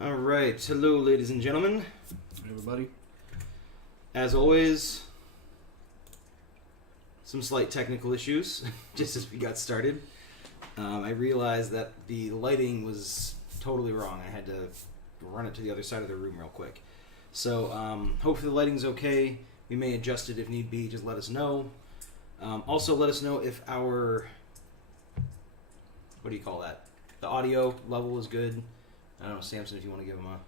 All right, hello, ladies and gentlemen. Hey, everybody. As always, some slight technical issues just as we got started. I realized that the lighting was totally wrong. I had to run it to the other side of the room real quick. So hopefully the lighting's okay. We may adjust it if need be. Just let us know. Also, let us know if our, what do you call that? The audio level is good. I don't know, Samson, if you want to give him a...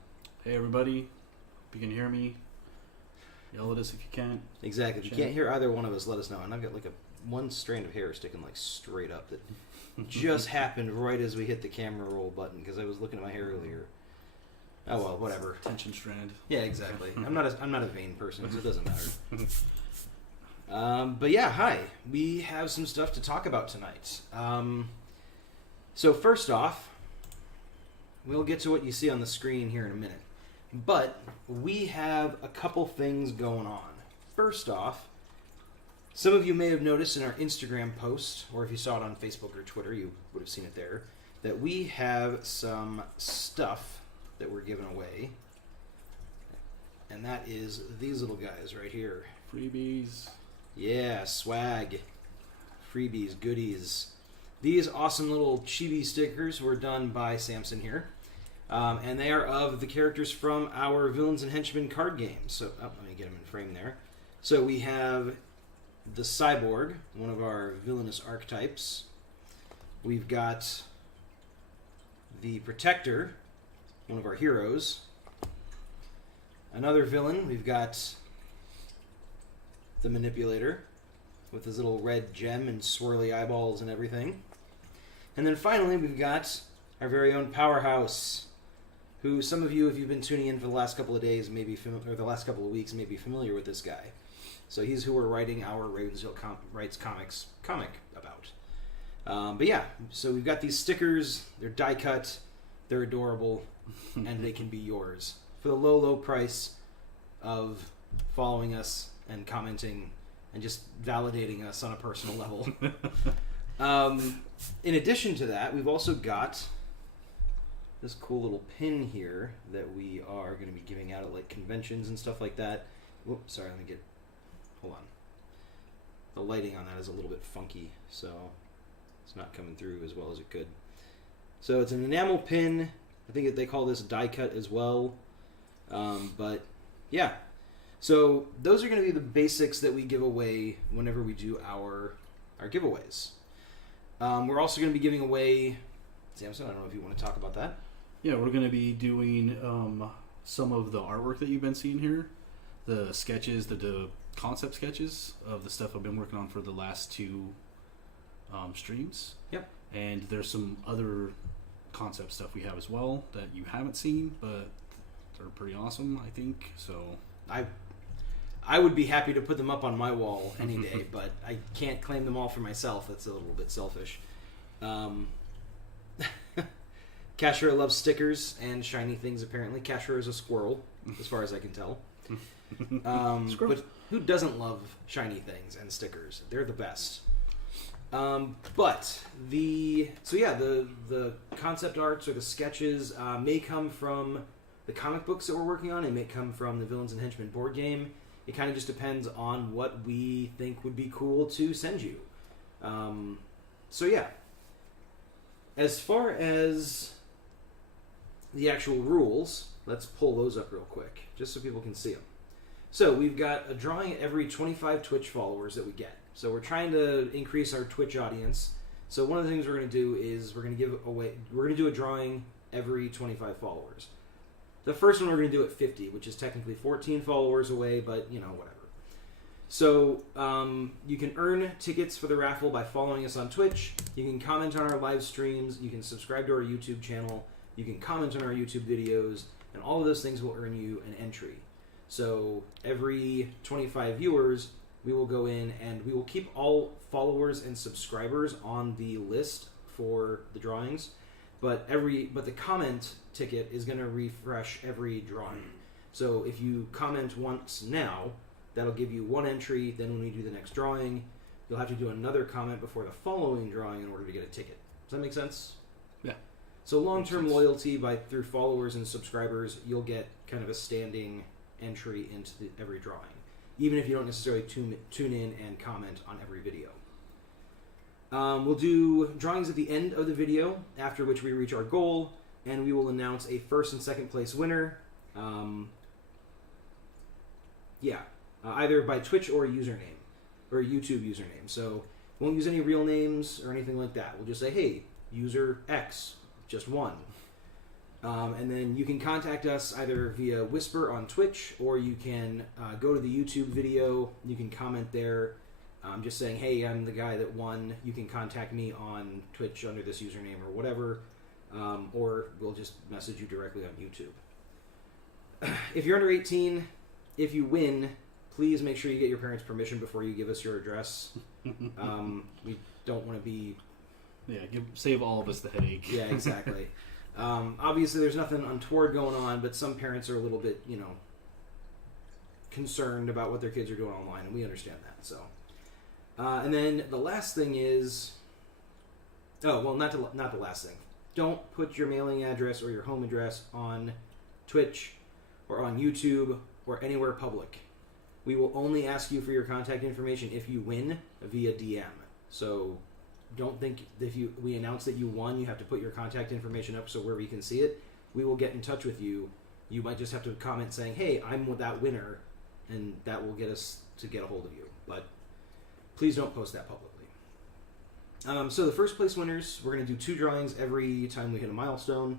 Hey, everybody. Hope you can hear me. Yell at us if you can. Exactly. If you can't hear either one of us, let us know. And I've got like one strand of hair sticking like straight up that just happened right as we hit the camera roll button because I was looking at my hair earlier. Oh well, whatever. Tension strand. Yeah, exactly. I'm not a vain person, so it doesn't matter. But yeah, hi. We have some stuff to talk about tonight. So first off, we'll get to what you see on the screen here in a minute. But we have a couple things going on. First off, some of you may have noticed in our Instagram post, or if you saw it on Facebook or Twitter, you would have seen it there, that we have some stuff that we're giving away. And that is these little guys right here. Freebies. Yeah, swag. Freebies, goodies. These awesome little chibi stickers were done by Samson here. And they are of the characters from our Villains and Henchmen card game. So, let me get them in frame there. So we have the Cyborg, one of our villainous archetypes. We've got the Protector, one of our heroes. Another villain, we've got the Manipulator, with his little red gem and swirly eyeballs and everything. And then finally, we've got our very own Powerhouse, who some of you, if you've been tuning in for the last couple of days, or the last couple of weeks, may be familiar with this guy. So he's who we're writing our Ravensdale Writes comic about. But yeah, so we've got these stickers. They're die cut, they're adorable, and they can be yours for the low, low price of following us and commenting and just validating us on a personal level. In addition to that, we've also got this cool little pin here that we are going to be giving out at like conventions and stuff like that. Whoops, sorry, hold on. The lighting on that is a little bit funky, so it's not coming through as well as it could. So it's an enamel pin. I think they call this die cut as well. But yeah. So those are going to be the basics that we give away whenever we do our giveaways. We're also going to be giving away... Samson, I don't know if you want to talk about that. Yeah, we're going to be doing some of the artwork that you've been seeing here. The sketches, the concept sketches of the stuff I've been working on for the last two streams. Yep. And there's some other concept stuff we have as well that you haven't seen, but they're pretty awesome, I think. So I would be happy to put them up on my wall any day, but I can't claim them all for myself. That's a little bit selfish. Kashura loves stickers and shiny things, apparently. Kashura is a squirrel, as far as I can tell. But who doesn't love shiny things and stickers? They're the best. The concept arts or the sketches may come from the comic books that we're working on. It may come from the Villains and Henchmen board game. It kind of just depends on what we think would be cool to send you. So yeah. As far as the actual rules, let's pull those up real quick, just so people can see them. So we've got a drawing at every 25 Twitch followers that we get. So we're trying to increase our Twitch audience. So one of the things we're going to do is we're going to do a drawing every 25 followers. The first one we're going to do at 50, which is technically 14 followers away, but whatever. So you can earn tickets for the raffle by following us on Twitch. You can comment on our live streams. You can subscribe to our YouTube channel. You can comment on our YouTube videos. And all of those things will earn you an entry. So every 25 viewers, we will go in and we will keep all followers and subscribers on the list for the drawings. But the comment ticket is going to refresh every drawing. So if you comment once now, that'll give you one entry. Then when we do the next drawing, you'll have to do another comment before the following drawing in order to get a ticket. Does that make sense? Yeah. So long-term loyalty through followers and subscribers, you'll get kind of a standing entry into every drawing, even if you don't necessarily tune in and comment on every video. We'll do drawings at the end of the video, after which we reach our goal, and we will announce a first and second place winner. Either by Twitch or a username, or a YouTube username. So we won't use any real names or anything like that. We'll just say, hey, user X just won. And then you can contact us either via Whisper on Twitch, or you can go to the YouTube video. You can comment there, just saying, hey, I'm the guy that won. You can contact me on Twitch under this username or whatever, or we'll just message you directly on YouTube. If you're under 18, if you win, please make sure you get your parents' permission before you give us your address. We don't want to be... Yeah, save all of us the headache. Yeah, exactly. Obviously, there's nothing untoward going on, but some parents are a little bit, concerned about what their kids are doing online, and we understand that. So, and then the last thing is... Oh, well, not the last thing. Don't put your mailing address or your home address on Twitch or on YouTube or anywhere public. We will only ask you for your contact information if you win via DM. So don't think if we announce that you won, you have to put your contact information up so where we can see it. We will get in touch with you. You might just have to comment saying, hey, I'm that winner, and that will get us to get a hold of you. But please don't post that publicly. So the first place winners, we're going to do 2 drawings every time we hit a milestone.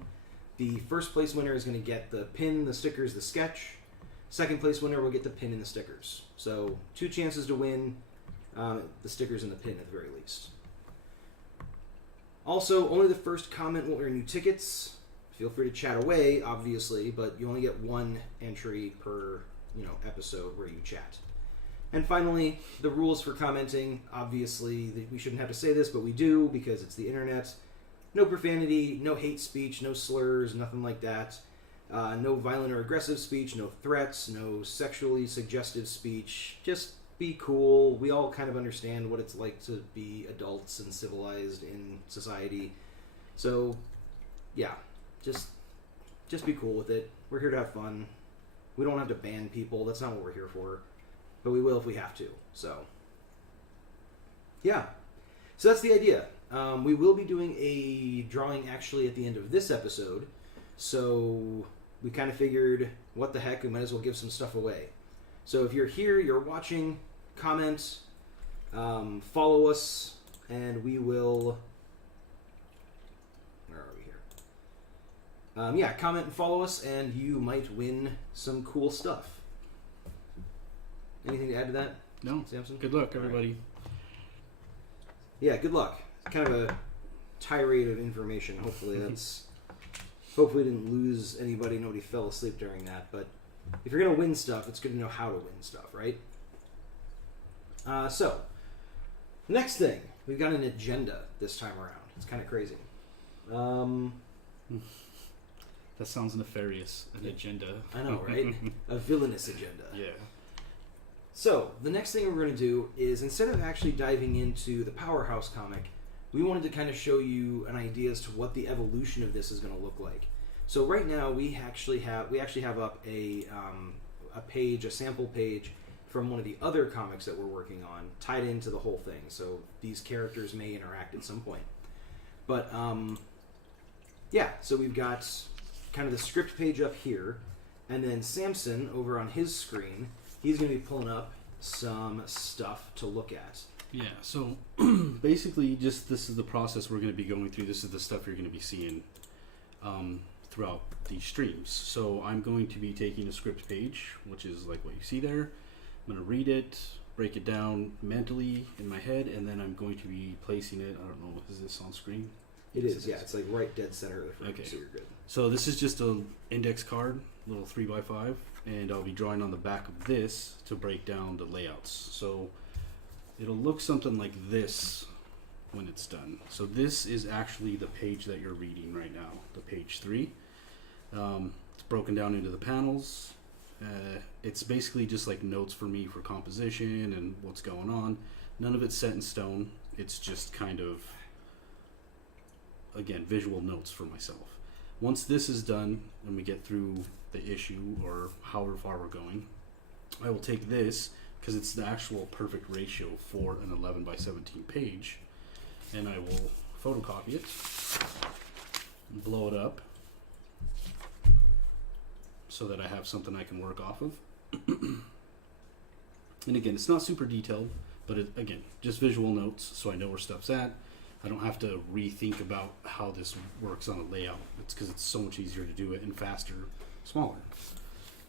The first place winner is going to get the pin, the stickers, the sketch. Second place winner will get the pin and the stickers. So 2 chances to win, the stickers and the pin at the very least. Also, only the first comment will earn you tickets. Feel free to chat away, obviously, but you only get 1 entry per episode where you chat. And finally, the rules for commenting. Obviously, we shouldn't have to say this, but we do because it's the internet. No profanity, no hate speech, no slurs, nothing like that. No violent or aggressive speech, no threats, no sexually suggestive speech. Just be cool. We all kind of understand what it's like to be adults and civilized in society. So, yeah, just be cool with it. We're here to have fun. We don't have to ban people. That's not what we're here for. But we will if we have to. So, yeah. So that's the idea. We will be doing a drawing actually at the end of this episode. So we kind of figured, what the heck, we might as well give some stuff away. So if you're here, you're watching, comment, follow us, and we will... Where are we here? Comment and follow us, and you might win some cool stuff. Anything to add to that? No. Samson? Good luck, everybody. Right. Yeah, good luck. Kind of a tirade of information. Hopefully hopefully didn't lose anybody. Nobody fell asleep during that. But if you're going to win stuff, it's good to know how to win stuff, right? So, next thing. We've got an agenda this time around. It's kind of crazy. That sounds nefarious. An agenda. I know, right? A villainous agenda. Yeah. So, the next thing we're going to do is, instead of actually diving into the Powerhouse comic, we wanted to kind of show you an idea as to what the evolution of this is going to look like. So right now we actually have up a page, a sample page from one of the other comics that we're working on, tied into the whole thing. So these characters may interact at some point. But so we've got kind of the script page up here, and then Samson over on his screen, he's going to be pulling up some stuff to look at. Yeah, so basically this is the process we're going to be going through. This is the stuff you're going to be seeing throughout these streams. So I'm going to be taking a script page, which is like what you see there. I'm going to read it, break it down mentally in my head, and then I'm going to be placing it. I don't know, is this on screen? It is, yeah. It's like right dead center of the frame, okay. So you're good. So this is just an index card, little 3x5, and I'll be drawing on the back of this to break down the layouts. So it'll look something like this when it's done. So this is actually the page that you're reading right now, the page 3. It's broken down into the panels. It's basically just like notes for me for composition and what's going on. None of it's set in stone. It's just kind of again, visual notes for myself. Once this is done and we get through the issue or however far we're going, I will take this, because it's the actual perfect ratio for an 11 by 17 page, and I will photocopy it, blow it up, so that I have something I can work off of. And again, it's not super detailed, but again, just visual notes so I know where stuff's at. I don't have to rethink about how this works on a layout. It's because it's so much easier to do it and faster, smaller.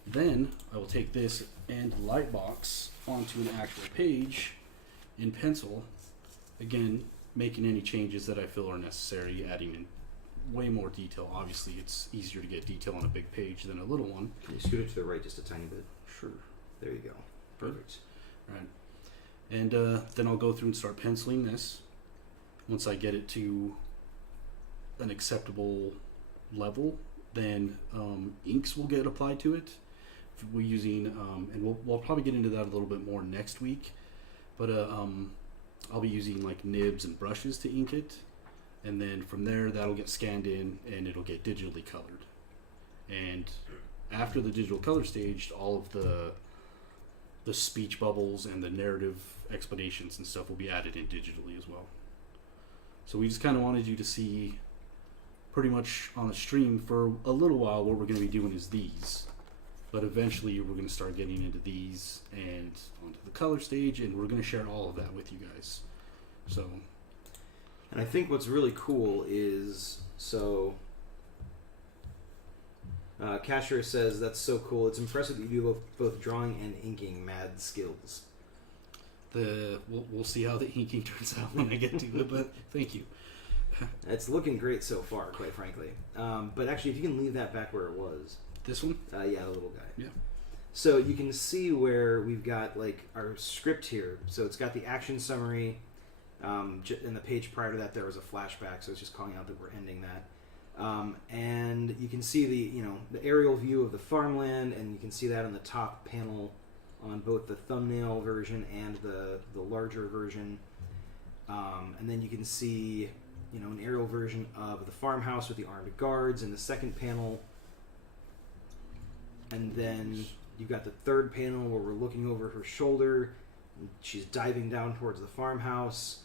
Then I will take this and lightbox onto an actual page in pencil. Again, making any changes that I feel are necessary, adding in way more detail. Obviously, it's easier to get detail on a big page than a little one. Can you scoot it to the right just a tiny bit? Sure. There you go. Perfect. Right. And then I'll go through and start penciling this. Once I get it to an acceptable level, then inks will get applied to it. We're using, and we'll probably get into that a little bit more next week, but I'll be using like nibs and brushes to ink it, and then from there that'll get scanned in and it'll get digitally colored. And after the digital color stage, all of the speech bubbles and the narrative explanations and stuff will be added in digitally as well. So we just kind of wanted you to see pretty much on the stream for a little while what we're going to be doing is these. But eventually we're going to start getting into these and onto the color stage, and we're going to share all of that with you guys. So, and I think what's really cool is, so Casher says, that's so cool. It's impressive that you do both drawing and inking. Mad skills. We'll see how the inking turns out when I get to it, but thank you. It's looking great so far, quite frankly. But actually, if you can leave that back where it was. This one? Yeah, the little guy. Yeah. So you can see where we've got like our script here. So it's got the action summary. In the page prior to that, there was a flashback, so it's just calling out that we're ending that. And you can see the aerial view of the farmland, and you can see that in the top panel on both the thumbnail version and the larger version. And then you can see an aerial version of the farmhouse with the armed guards in the second panel. And then you've got the third panel where we're looking over her shoulder. She's diving down towards the farmhouse.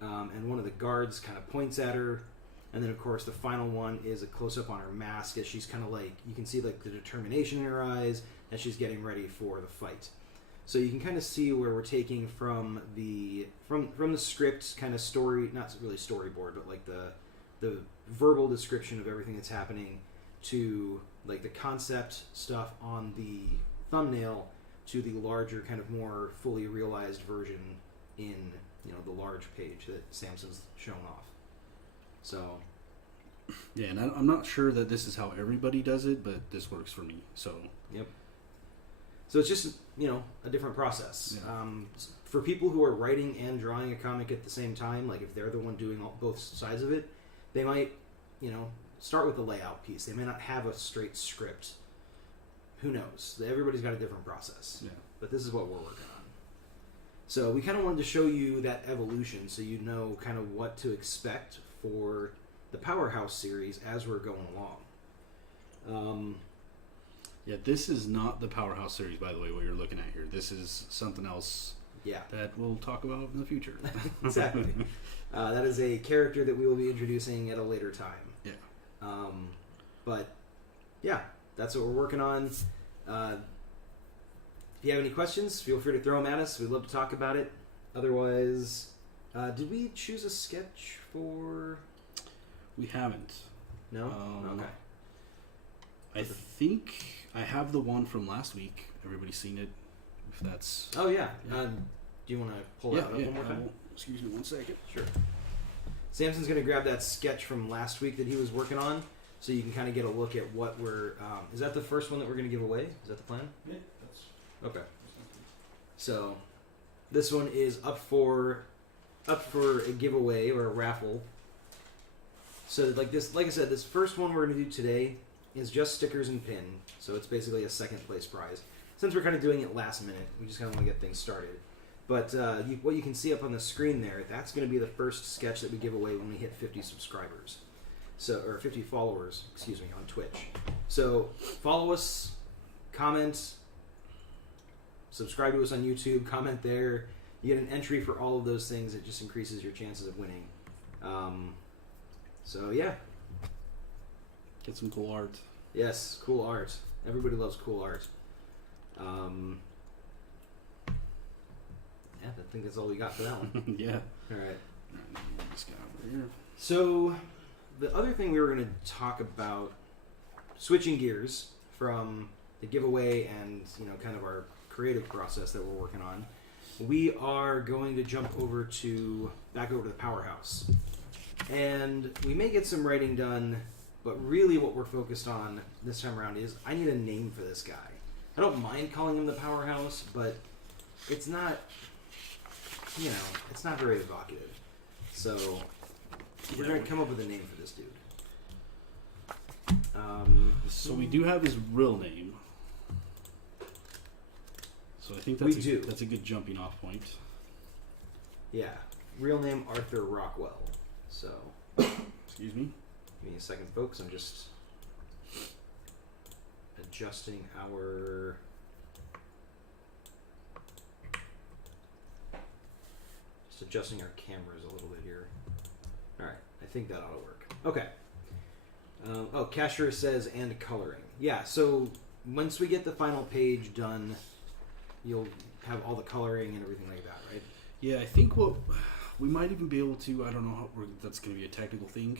And one of the guards kind of points at her. And then, of course, the final one is a close-up on her mask as she's kind of like, you can see like the determination in her eyes as she's getting ready for the fight. So you can kind of see where we're taking from the script kind of story, not really storyboard, but like the verbal description of everything that's happening to like the concept stuff on the thumbnail to the larger kind of more fully realized version in the large page that Samson's shown off. So yeah, and I'm not sure that this is how everybody does it, but this works for me. So yep. So it's just a different process. Yeah. For people who are writing and drawing a comic at the same time, like if they're the one doing both sides of it, they might start with the layout piece. They may not have a straight script. Who knows? Everybody's got a different process. Yeah. But this is what we're working on. So we kind of wanted to show you that evolution so you know kind of what to expect for the Powerhouse series as we're going along. Yeah, this is not the Powerhouse series, by the way, what you're looking at here. This is something else that we'll talk about in the future. Exactly. That is a character that we will be introducing at a later time. Yeah. But, yeah, that's what we're working on. If you have any questions, feel free to throw them at us. We'd love to talk about it. Otherwise, did we choose a sketch for... We haven't. No? Okay. I think I have the one from last week. Everybody's seen it. If that's... Oh, yeah. Do you want to pull that up one more time? Excuse me 1 second. Sure. Samson's going to grab that sketch from last week that he was working on, so you can kind of get a look at what we're... is that the first one that we're going to give away? Is that the plan? Yeah, Okay. So, this one is up for a giveaway or a raffle. So, like I said, this first one we're going to do today is just stickers and pin. So it's basically a second place prize. Since we're kind of doing it last minute, we just kind of want to get things started. But what you can see up on the screen there, that's going to be the first sketch that we give away when we hit 50 subscribers. So, or 50 followers, excuse me, on Twitch. So follow us, comment, subscribe to us on YouTube, comment there. You get an entry for all of those things. It just increases your chances of winning. So yeah. Get some cool art. Yes, cool art. Everybody loves cool art. Yeah, I think that's all we got for that one. Yeah. All right. This guy over here. So, the other thing we were going to talk about, switching gears from the giveaway and kind of our creative process that we're working on, we are going to jump back over to the Powerhouse, and we may get some writing done. But really, what we're focused on this time around is I need a name for this guy. I don't mind calling him the Powerhouse, but it's not, it's not very evocative. So we're going to come up with a name for this dude. So we do have his real name. So I think that's a good jumping off point. Yeah, real name Arthur Rockwell. So, excuse me. Give me a second, folks. I'm just adjusting our cameras a little bit here. All right, I think that ought to work. Okay. Cashier says and coloring. Yeah. So once we get the final page done, you'll have all the coloring and everything like that, right? Yeah, I think we might even be able to, I don't know how that's going to be a technical thing,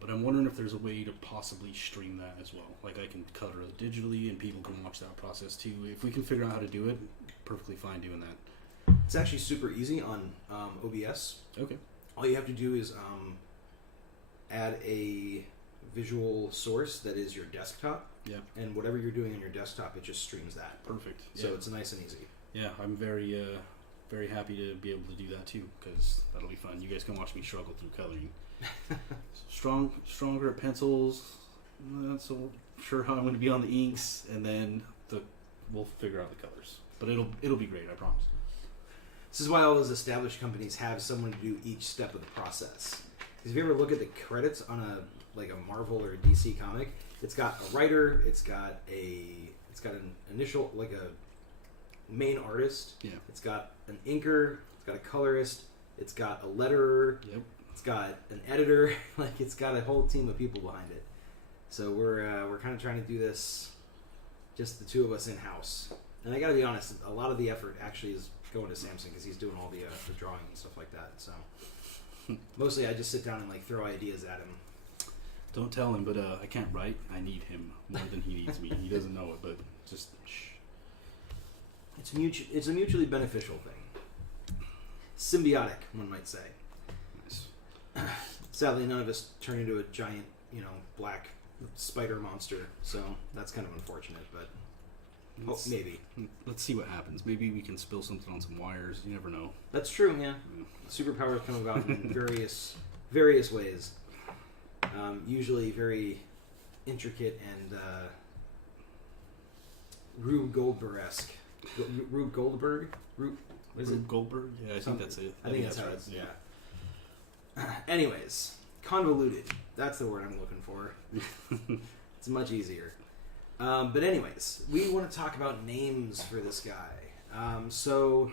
but I'm wondering if there's a way to possibly stream that as well. Like I can color it digitally and people can watch that process too. If we can figure out how to do it, perfectly fine doing that. It's actually super easy on OBS. Okay. All you have to do is add a visual source that is your desktop. Yeah. And whatever you're doing on your desktop, it just streams that. Perfect. So it's nice and easy. Yeah, I'm very happy to be able to do that too, because that'll be fun. You guys can watch me struggle through coloring. Stronger pencils. Not so sure how I'm going to be on the inks, and then we'll figure out the colors. But it'll be great, I promise. This is why all those established companies have someone to do each step of the process. Because if you ever look at the credits on a Marvel or a DC comic, it's got a writer, it's got an initial a main artist. Yeah. It's got an inker. It's got a colorist. It's got a letterer. Yep. It's got an editor. It's got a whole team of people behind it. So we're kind of trying to do this, just the two of us in house. And I got to be honest, a lot of the effort actually is going to Samson because he's doing all the drawing and stuff like that. So mostly I just sit down and throw ideas at him. Don't tell him, but I can't write. I need him more than he needs me. He doesn't know it, but just shh. It's a mutually beneficial thing. Symbiotic, one might say. Nice. Sadly, none of us turn into a giant, black spider monster, so that's kind of unfortunate, but maybe. Let's see what happens. Maybe we can spill something on some wires. You never know. That's true, yeah. Superpowers come about in various ways. Usually very intricate and Rube Goldberg-esque. Rube Goldberg? Rube Goldberg? Yeah, I think that's it. I think that's how it's, yeah. Anyways, convoluted. That's the word I'm looking for. It's much easier. But anyways, we want to talk about names for this guy. So,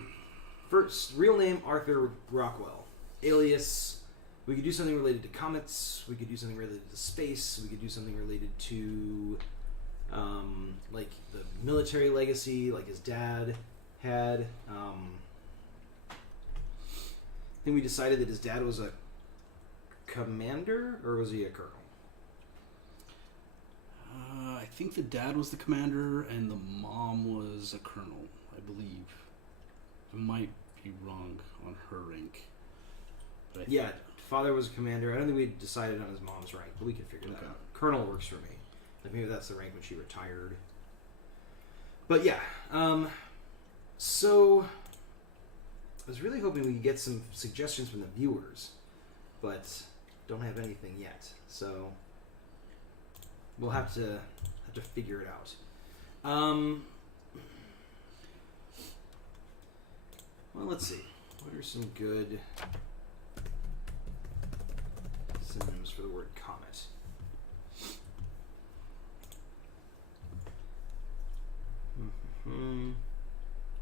first, real name Arthur Rockwell. Alias, we could do something related to comets. We could do something related to space. We could do something related to the military legacy, like his dad had. I think we decided that his dad was a commander, or was he a colonel? I think the dad was the commander and the mom was a colonel, I believe. I might be wrong on her rank. But father was a commander. I don't think we decided on his mom's rank, but we can figure that out. Colonel works for me. Maybe that's the rank when she retired. But yeah, so I was really hoping we could get some suggestions from the viewers, but don't have anything yet. So we'll have to figure it out. Well, let's see. What are some good synonyms for the word comet?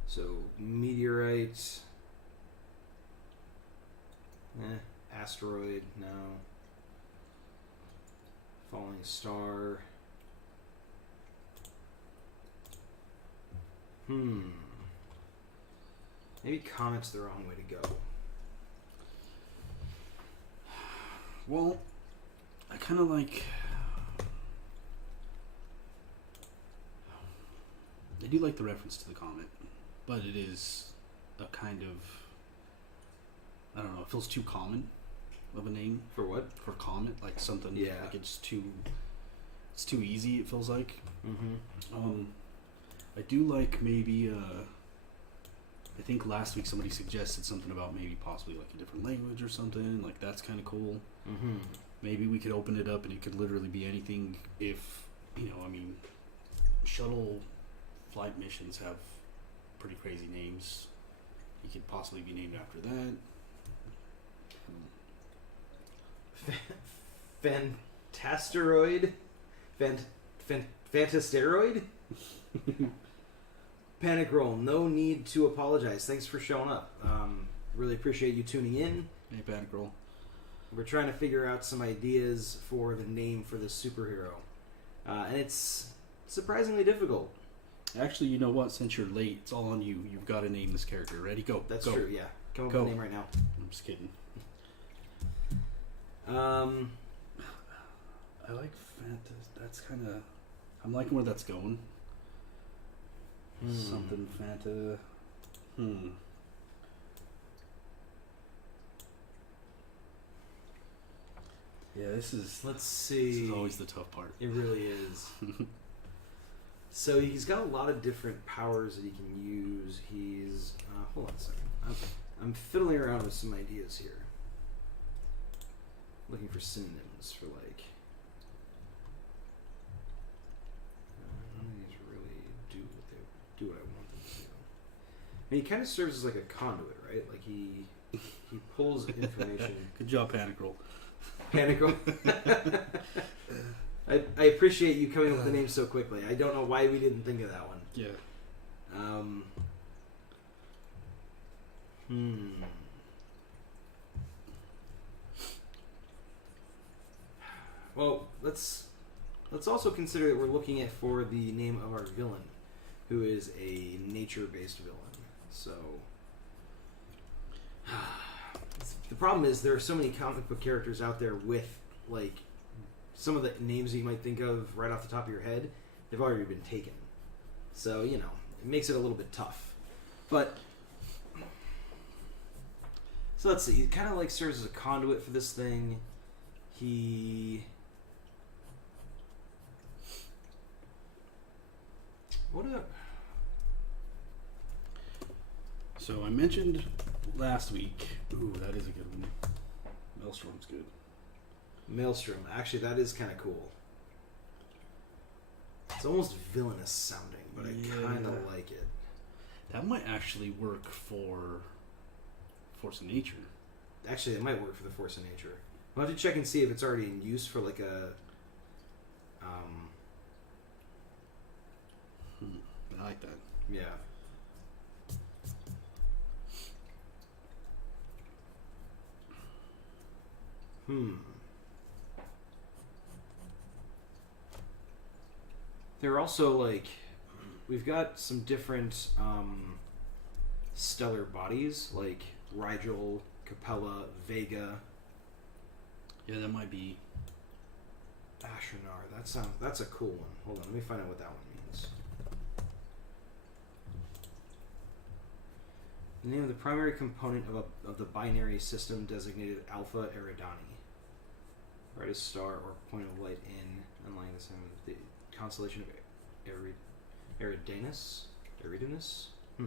So meteorite. Asteroid, no. Falling star. Maybe comet's the wrong way to go. Well, I kind of like... I do like the reference to the comet, but it is a kind of... I don't know, it feels too common of a name. For what? For comet, like something... Yeah. Like it's too easy, it feels like. I do like maybe... I think last week somebody suggested something about maybe possibly like a different language or something. Like that's kind of cool. Maybe we could open it up and it could literally be anything. If shuttle flight missions have pretty crazy names. You could possibly be named after that. Fantasteroid? Fantasteroid? Panic roll. No need to apologize. Thanks for showing up. Really appreciate you tuning in. Hey, Panic roll. We're trying to figure out some ideas for the name for this superhero. And it's surprisingly difficult. Actually, you know what? Since you're late, it's all on you. You've got to name this character. Ready? Go. That's go. true, yeah. Come up with a name right now. I'm just kidding. I like Fanta. That's kind of... I'm liking where that's going. Something Fanta. Yeah, let's see. This is always the tough part. It really is. So he's got a lot of different powers that he can use. He's hold on a second. I'm fiddling around with some ideas here. Looking for synonyms for like. None of these really do what I want them to do. And he kind of serves as like a conduit, right? Like he pulls information. Good job, Panic Roll. Panic roll. I appreciate you coming up with the name so quickly. I don't know why we didn't think of that one. Yeah. Well, let's also consider that we're looking at for the name of our villain, who is a nature-based villain. So the problem is there are so many comic book characters out there with like some of the names you might think of right off the top of your head. They've already been taken, so it makes it a little bit tough. But so let's see. He kind of like serves as a conduit for this thing. So I mentioned last week. Ooh, that is a good one. Maelstrom's good. Maelstrom. Actually, that is kind of cool. It's almost villainous sounding, but I kind of like it. That might actually work for Force of Nature. Actually, it might work for the Force of Nature. We'll have to check and see if it's already in use for like a... I like that. Yeah. They're also like... We've got some different stellar bodies, like Rigel, Capella, Vega. Yeah, that might be... Astronar. That's a cool one. Hold on, let me find out what that one means. The name of the primary component of the binary system designated Alpha Eridani. Brightest star or point of light in and lying the same with the constellation of Eridanus. Eridanus? I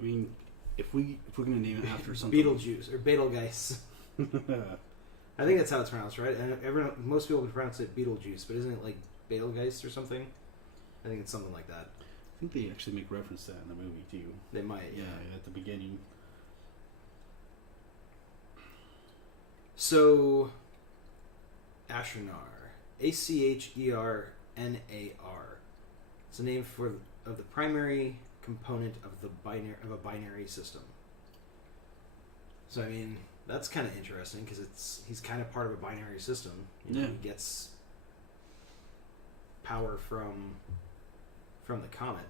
mean, if we're gonna name it after something, Beetlejuice or Betelgeuse. I think that's how it's pronounced, right? And most people would pronounce it Beetlejuice, but isn't it like Betelgeuse or something? I think it's something like that. I think they actually make reference to that in the movie too. They might, yeah. At the beginning. So, Ashernar. Achernar. It's a name of the primary component of a binary system. So I mean, that's kind of interesting because he's kind of part of a binary system. You know, he gets power from the comet.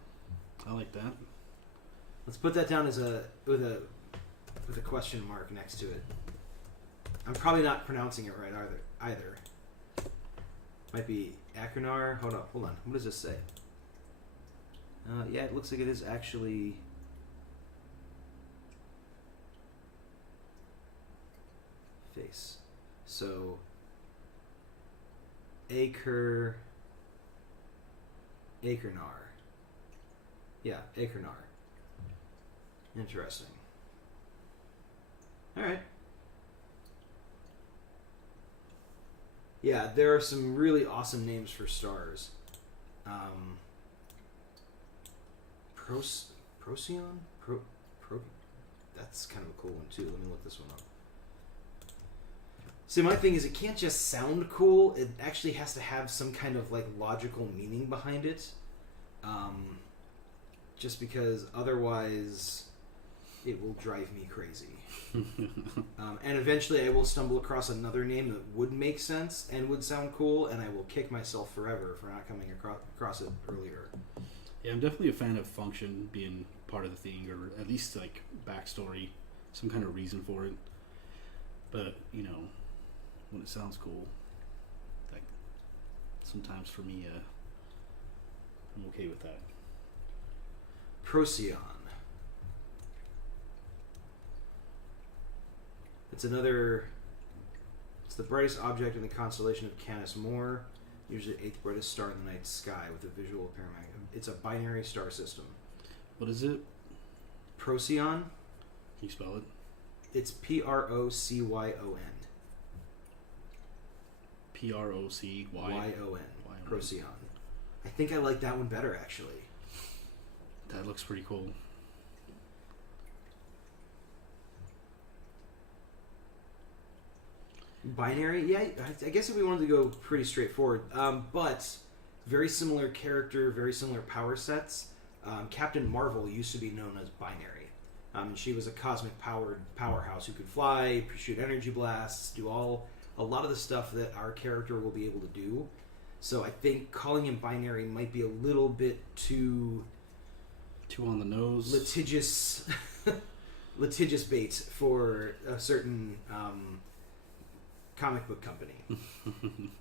I like that. Let's put that down as with a question mark next to it. I'm probably not pronouncing it right either. Might be Achernar. Hold on. What does this say? Yeah, it looks like it is actually. Face. So. Achernar. Yeah, Achernar. Interesting. Alright. Yeah, there are some really awesome names for stars. Procyon? That's kind of a cool one too. Let me look this one up. See, my thing is it can't just sound cool. It actually has to have some kind of like logical meaning behind it. Just because otherwise it will drive me crazy. And eventually I will stumble across another name that would make sense and would sound cool, and I will kick myself forever for not coming across it earlier. Yeah, I'm definitely a fan of function being part of the thing, or at least like backstory, some kind of reason for it. But, you know, when it sounds cool, like sometimes for me, I'm okay with that. Procyon. It's the brightest object in the constellation of Canis Mor, usually the 8th brightest star in the night sky with a visual paramagnetic. It's a binary star system. What is it? Procyon. Can you spell it? It's Procyon. Procyon. Procyon. I think I like that one better, actually. That looks pretty cool. Binary? Yeah, I guess if we wanted to go pretty straightforward. But very similar character, very similar power sets. Captain Marvel used to be known as Binary. And she was a cosmic powerhouse who could fly, shoot energy blasts, do a lot of the stuff that our character will be able to do. So I think calling him Binary might be a little bit too on the nose, litigious bait for a certain comic book company.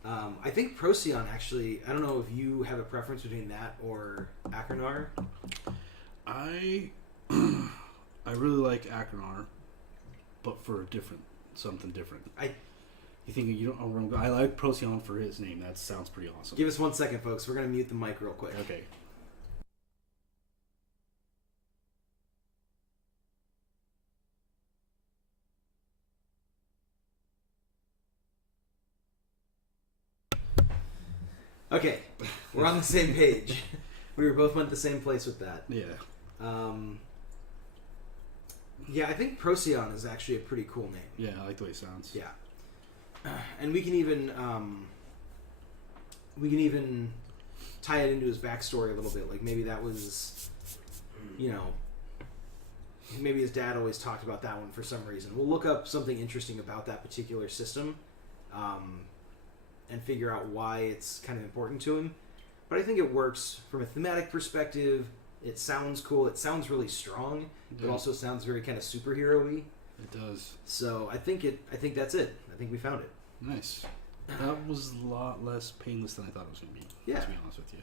I think Procyon, actually, I don't know if you have a preference between that or Achernar. I really like Achernar, but for something different. You think you don't? I like Procyon for his name. That sounds pretty awesome. Give us 1 second, folks. We're gonna mute the mic real quick. Okay. Okay, we're on the same page. We both went the same place with that. Yeah. Yeah, I think Procyon is actually a pretty cool name. Yeah, I like the way it sounds. Yeah. And we can even tie it into his backstory a little bit. Like maybe that was, maybe his dad always talked about that one for some reason. We'll look up something interesting about that particular system. And figure out why it's kind of important to him. But I think it works from a thematic perspective. It sounds cool. It sounds really strong. It also sounds very kind of superhero-y. It does. So I think that's it. I think we found it. Nice. That was a lot less painless than I thought it was going to be. Yeah. To be honest with you.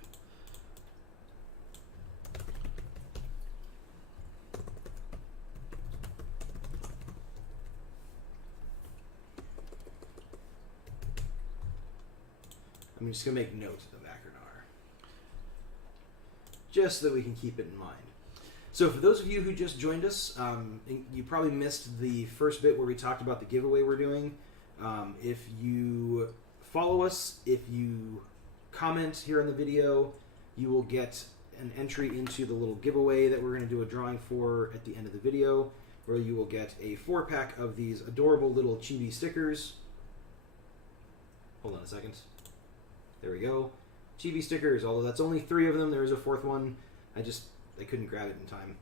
I'm just going to make note of Achernar, just so that we can keep it in mind. So for those of you who just joined us, you probably missed the first bit where we talked about the giveaway we're doing. If you follow us, if you comment here on the video, you will get an entry into the little giveaway that we're going to do a drawing for at the end of the video, where you will get a 4-pack of these adorable little chibi stickers. Hold on a second. There we go. chibi stickers, although that's only 3 of them. There is a 4th one. I couldn't grab it in time.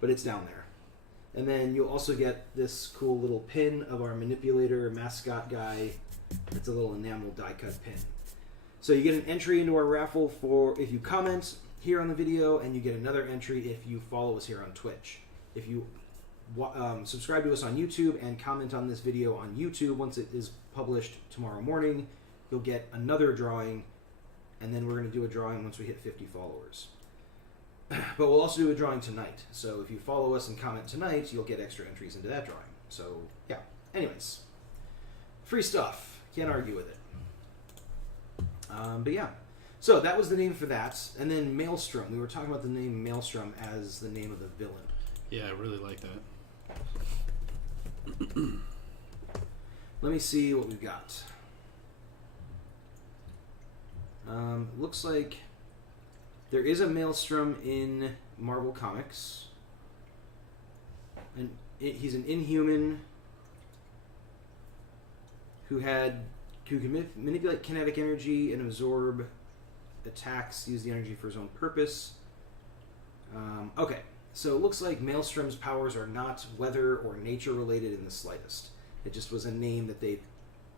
But it's down there. And then you'll also get this cool little pin of our manipulator mascot guy. It's a little enamel die-cut pin. So you get an entry into our raffle for if you comment here on the video, and you get another entry if you follow us here on Twitch. If you subscribe to us on YouTube and comment on this video on YouTube once it is published tomorrow morning, you'll get another drawing, and then we're going to do a drawing once we hit 50 followers. But we'll also do a drawing tonight. So if you follow us and comment tonight, you'll get extra entries into that drawing. So, yeah. Anyways. Free stuff. Can't argue with it. But yeah. So that was the name for that. And then Maelstrom. We were talking about the name Maelstrom as the name of the villain. Yeah, I really like that. Let me see what we've got. Looks like there is a Maelstrom in Marvel Comics. And he's an Inhuman who can manipulate kinetic energy and absorb attacks, use the energy for his own purpose. Okay, so it looks like Maelstrom's powers are not weather or nature related in the slightest. It just was a name that they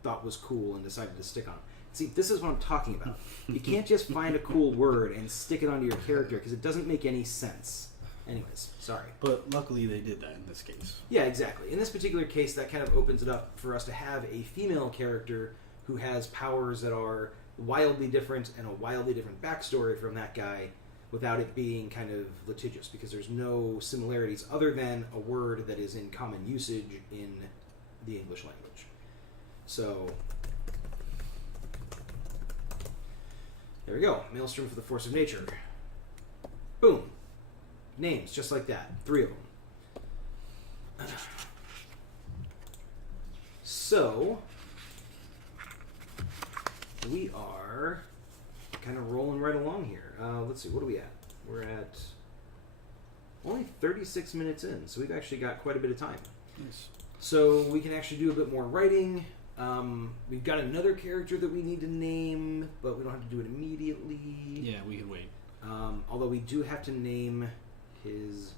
thought was cool and decided to stick on. See, this is what I'm talking about. You can't just find a cool word and stick it onto your character because it doesn't make any sense. Anyways, sorry. But luckily they did that in this case. Yeah, exactly. In this particular case, that kind of opens it up for us to have a female character who has powers that are wildly different and a wildly different backstory from that guy without it being kind of litigious, because there's no similarities other than a word that is in common usage in the English language. So there we go. Maelstrom for the force of nature. Boom. Names, just like that. 3 of them. So we are kind of rolling right along here. Let's see, what are we at? We're at only 36 minutes in, so we've actually got quite a bit of time. Nice. So we can actually do a bit more writing. We've got another character that we need to name, but we don't have to do it immediately. Yeah, we can wait. Although we do have to name his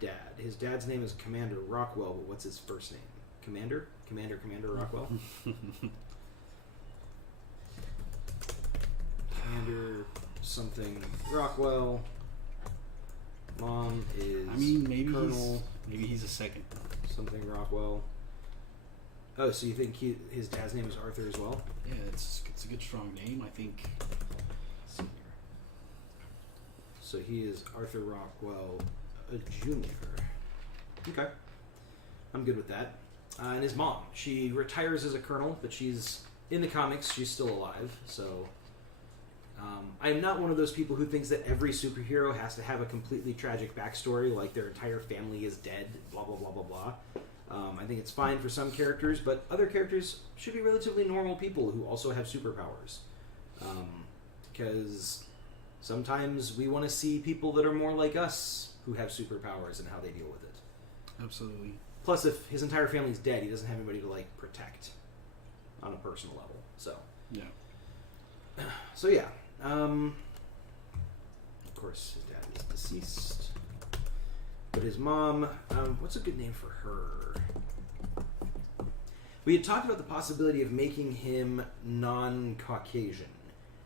dad. His dad's name is Commander Rockwell, but what's his first name? Commander Rockwell? Commander something Rockwell. Mom is maybe Colonel. Maybe he's a second. Something Rockwell. Oh, so you think his dad's name is Arthur as well? Yeah, it's a good strong name, I think. So he is Arthur Rockwell, a junior. Okay. I'm good with that. And his mom. She retires as a colonel, but she's, in the comics, she's still alive. So I am not one of those people who thinks that every superhero has to have a completely tragic backstory, like their entire family is dead, blah, blah, blah, blah, blah. I think it's fine for some characters, but other characters should be relatively normal people who also have superpowers. Because sometimes we want to see people that are more like us who have superpowers and how they deal with it. Absolutely. Plus, if his entire family's dead, he doesn't have anybody to, like, protect on a personal level. So, yeah. So, yeah. Of course, his dad is deceased. But his mom, what's a good name for her? We had talked about the possibility of making him non-Caucasian.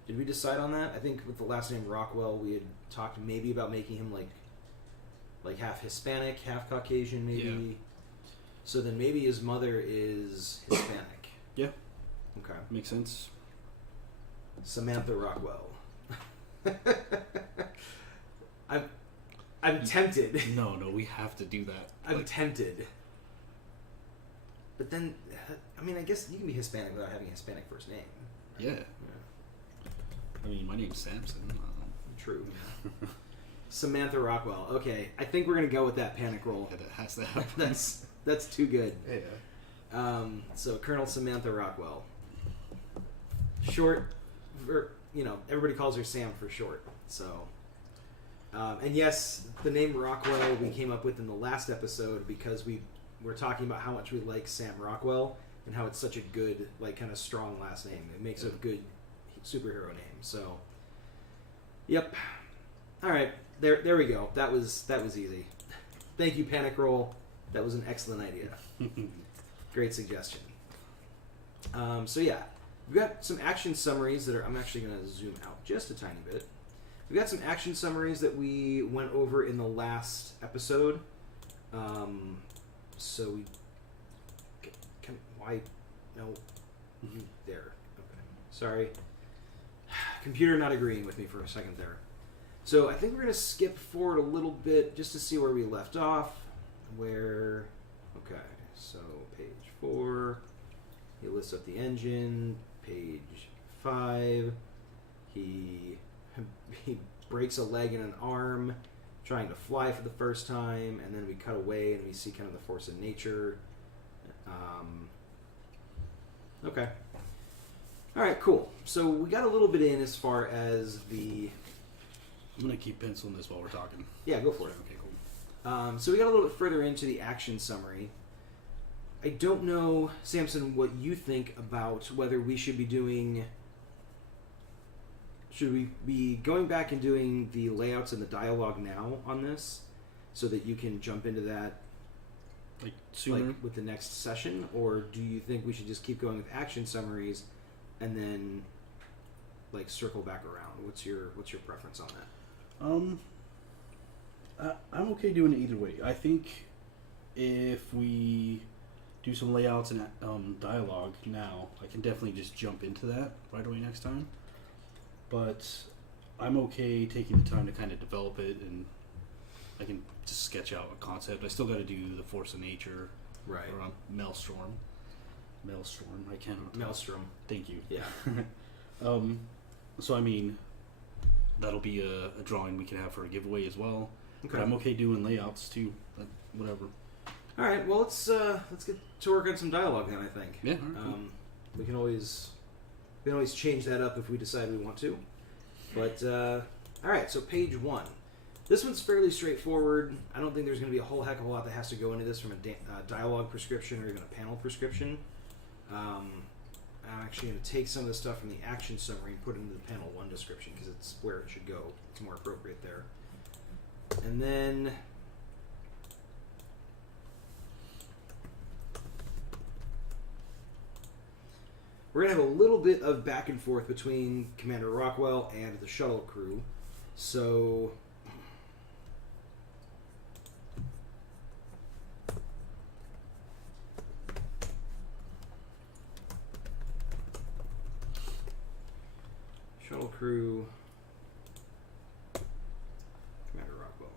Did we decide on that? I think with the last name Rockwell, we had talked maybe about making him like half Hispanic, half Caucasian, maybe. Yeah. So then maybe his mother is Hispanic. Yeah. Okay. Makes sense. Samantha Rockwell. I'm tempted. No, we have to do that. I'm tempted. But then, I mean, I guess you can be Hispanic without having a Hispanic first name. Right? Yeah. I mean, my name's Samson. True. Samantha Rockwell. Okay, I think we're gonna go with that panic roll. Yeah, that has to happen. That's too good. Yeah. So Colonel Samantha Rockwell. Short, everybody calls her Sam for short. So, and yes, the name Rockwell we came up with in the last episode because we were talking about how much we like Sam Rockwell and how it's such a good, like, kind of strong last name. It makes a good superhero name. So, yep. All right, there we go. That was easy. Thank you, Panic Roll. That was an excellent idea. Great suggestion. So yeah, we've got some action summaries that are. I'm actually going to zoom out just a tiny bit. We've got some action summaries that we went over in the last episode. So we can why no there. Okay, sorry. Computer not agreeing with me for a second there. So I think we're going to skip forward a little bit just to see where we left off. Okay, so page 4, he lists up the engine. Page 5, he breaks a leg and an arm trying to fly for the first time, and then we cut away and we see kind of the force of nature. Okay. All right, cool. So we got a little bit in as far as the... I'm going to keep penciling this while we're talking. Yeah, go for it. Okay, cool. So we got a little bit further into the action summary. I don't know, Samson, what you think about whether we should be doing... Should we be going back and doing the layouts and the dialogue now on this so that you can jump into that like sooner? Like with the next session? Or do you think we should just keep going with action summaries and then like circle back around? What's your preference on that? I'm okay doing it either way. I think if we do some layouts and dialogue now, I can definitely just jump into that right away next time. But I'm okay taking the time to kind of develop it, and I can just sketch out a concept. I still got to do the force of nature, right? Or Maelstrom. I cannot. Maelstrom. Thank you. Yeah. So I mean, that'll be a drawing we can have for a giveaway as well. Okay. But I'm okay doing layouts too. But whatever. All right. Well, let's get to work on some dialogue then. I think. Yeah. All right, cool. We can always change that up if we decide we want to. But all right. So page 1. This one's fairly straightforward. I don't think there's going to be a whole heck of a lot that has to go into this from a dialogue prescription or even a panel prescription. I'm actually going to take some of the stuff from the action summary and put it into the panel 1 description because it's where it should go. It's more appropriate there. And then we're going to have a little bit of back and forth between Commander Rockwell and the shuttle crew. So shuttle crew, Commander Rockwell.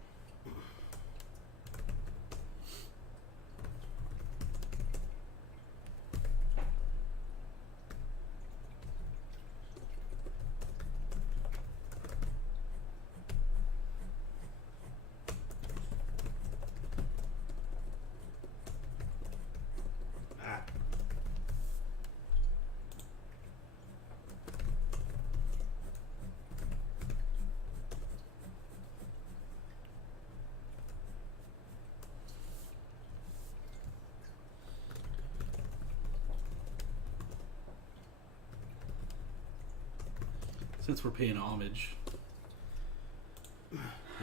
Since we're paying homage,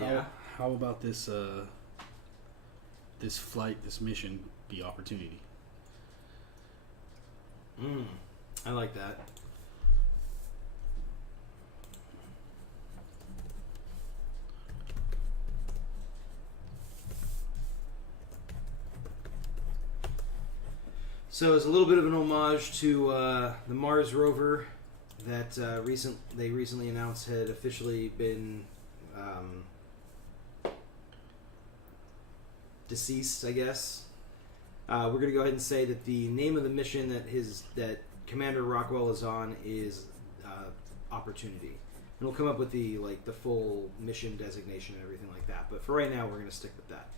Yeah. how about this this flight, this mission be opportunity? I like that. So it's a little bit of an homage to the Mars rover that they recently announced had officially been deceased, I guess. We're going to go ahead and say that the name of the mission that Commander Rockwell is on is Opportunity. And we'll come up with the full mission designation and everything like that. But for right now, we're going to stick with that.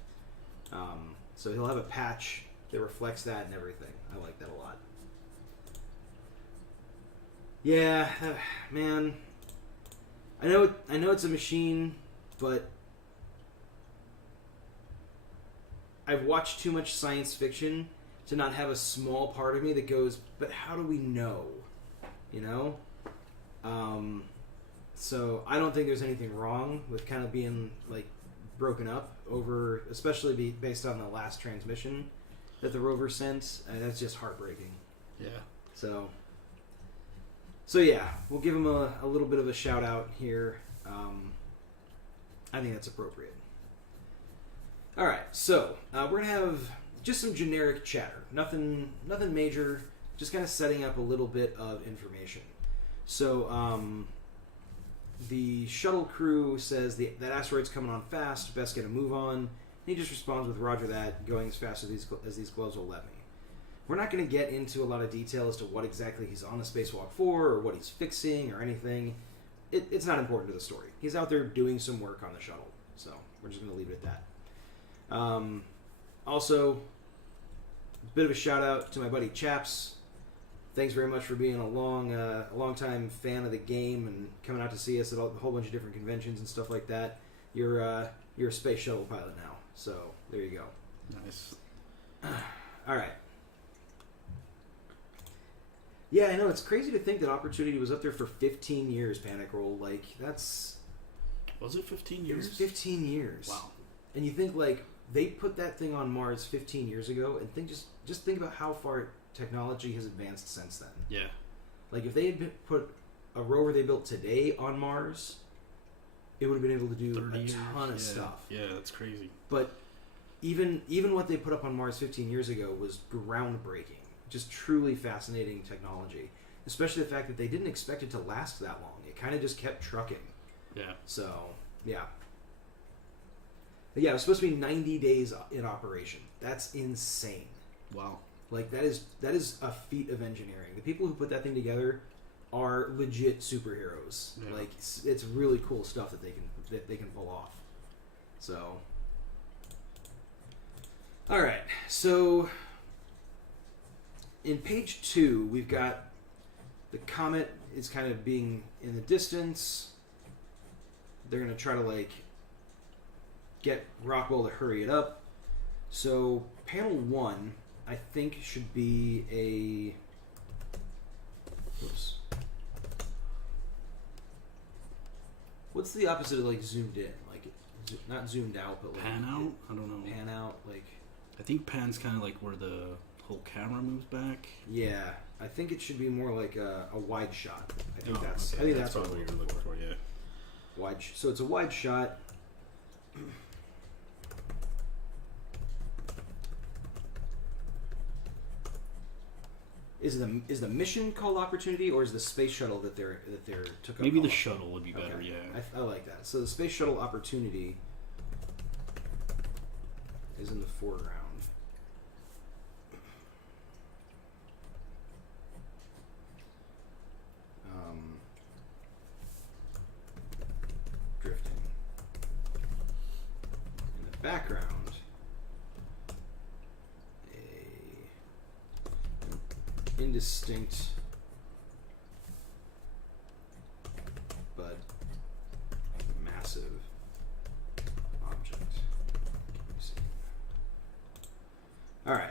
So he'll have a patch that reflects that and everything. I like that a lot. Yeah, man. I know it's a machine, but I've watched too much science fiction to not have a small part of me that goes, but how do we know? You know? So I don't think there's anything wrong with kind of being like broken up over, especially based on the last transmission that the rover sent. That's just heartbreaking. Yeah. So yeah, we'll give him a little bit of a shout out here. I think that's appropriate. All right, so we're gonna have just some generic chatter, nothing major, just kind of setting up a little bit of information. So the shuttle crew says that asteroid's coming on fast, best get a move on. And he just responds with Roger that, going as fast as these gloves will let me. We're not going to get into a lot of detail as to what exactly he's on the spacewalk for or what he's fixing or anything. It's not important to the story. He's out there doing some work on the shuttle, so we're just going to leave it at that. Also, a bit of a shout out to my buddy Chaps. Thanks very much for being a long time fan of the game and coming out to see us at a whole bunch of different conventions and stuff like that. You're a space shuttle pilot now, so there you go. Nice. All right. Yeah, I know, it's crazy to think that Opportunity was up there for 15 years, Panic Roll. Like, that's... Was it 15 years? It was 15 years. Wow. And you think, like, they put that thing on Mars 15 years ago, and just think about how far technology has advanced since then. Yeah. Like, if they had put a rover they built today on Mars, it would have been able to do a ton of stuff. Yeah, that's crazy. But even what they put up on Mars 15 years ago was groundbreaking. Just truly fascinating technology. Especially the fact that they didn't expect it to last that long. It kind of just kept trucking. Yeah. So, yeah. But yeah, it was supposed to be 90 days in operation. That's insane. Wow. Like, that is a feat of engineering. The people who put that thing together are legit superheroes. Yeah. Like, it's really cool stuff that they can pull off. So, all right. So, in page 2, we've got the comet is kind of being in the distance. They're going to try to, like, get Rockwell to hurry it up. So, panel 1, I think, should be a... Oops. What's the opposite of, like, zoomed in? Like, not zoomed out, but, like... Pan out? I don't know. Pan out, like... I think pan's kind of like where the whole camera moves back. Yeah. I think it should be more like a wide shot. I think that's what you're looking for, yeah. Wide. So it's a wide shot. Is the mission called Opportunity, or is the space shuttle that they're took up? Maybe the shuttle would be better. Okay. Yeah. I like that. So the space shuttle Opportunity is in the foreground. Drifting. In the background, indistinct but massive object. Let me see. All right.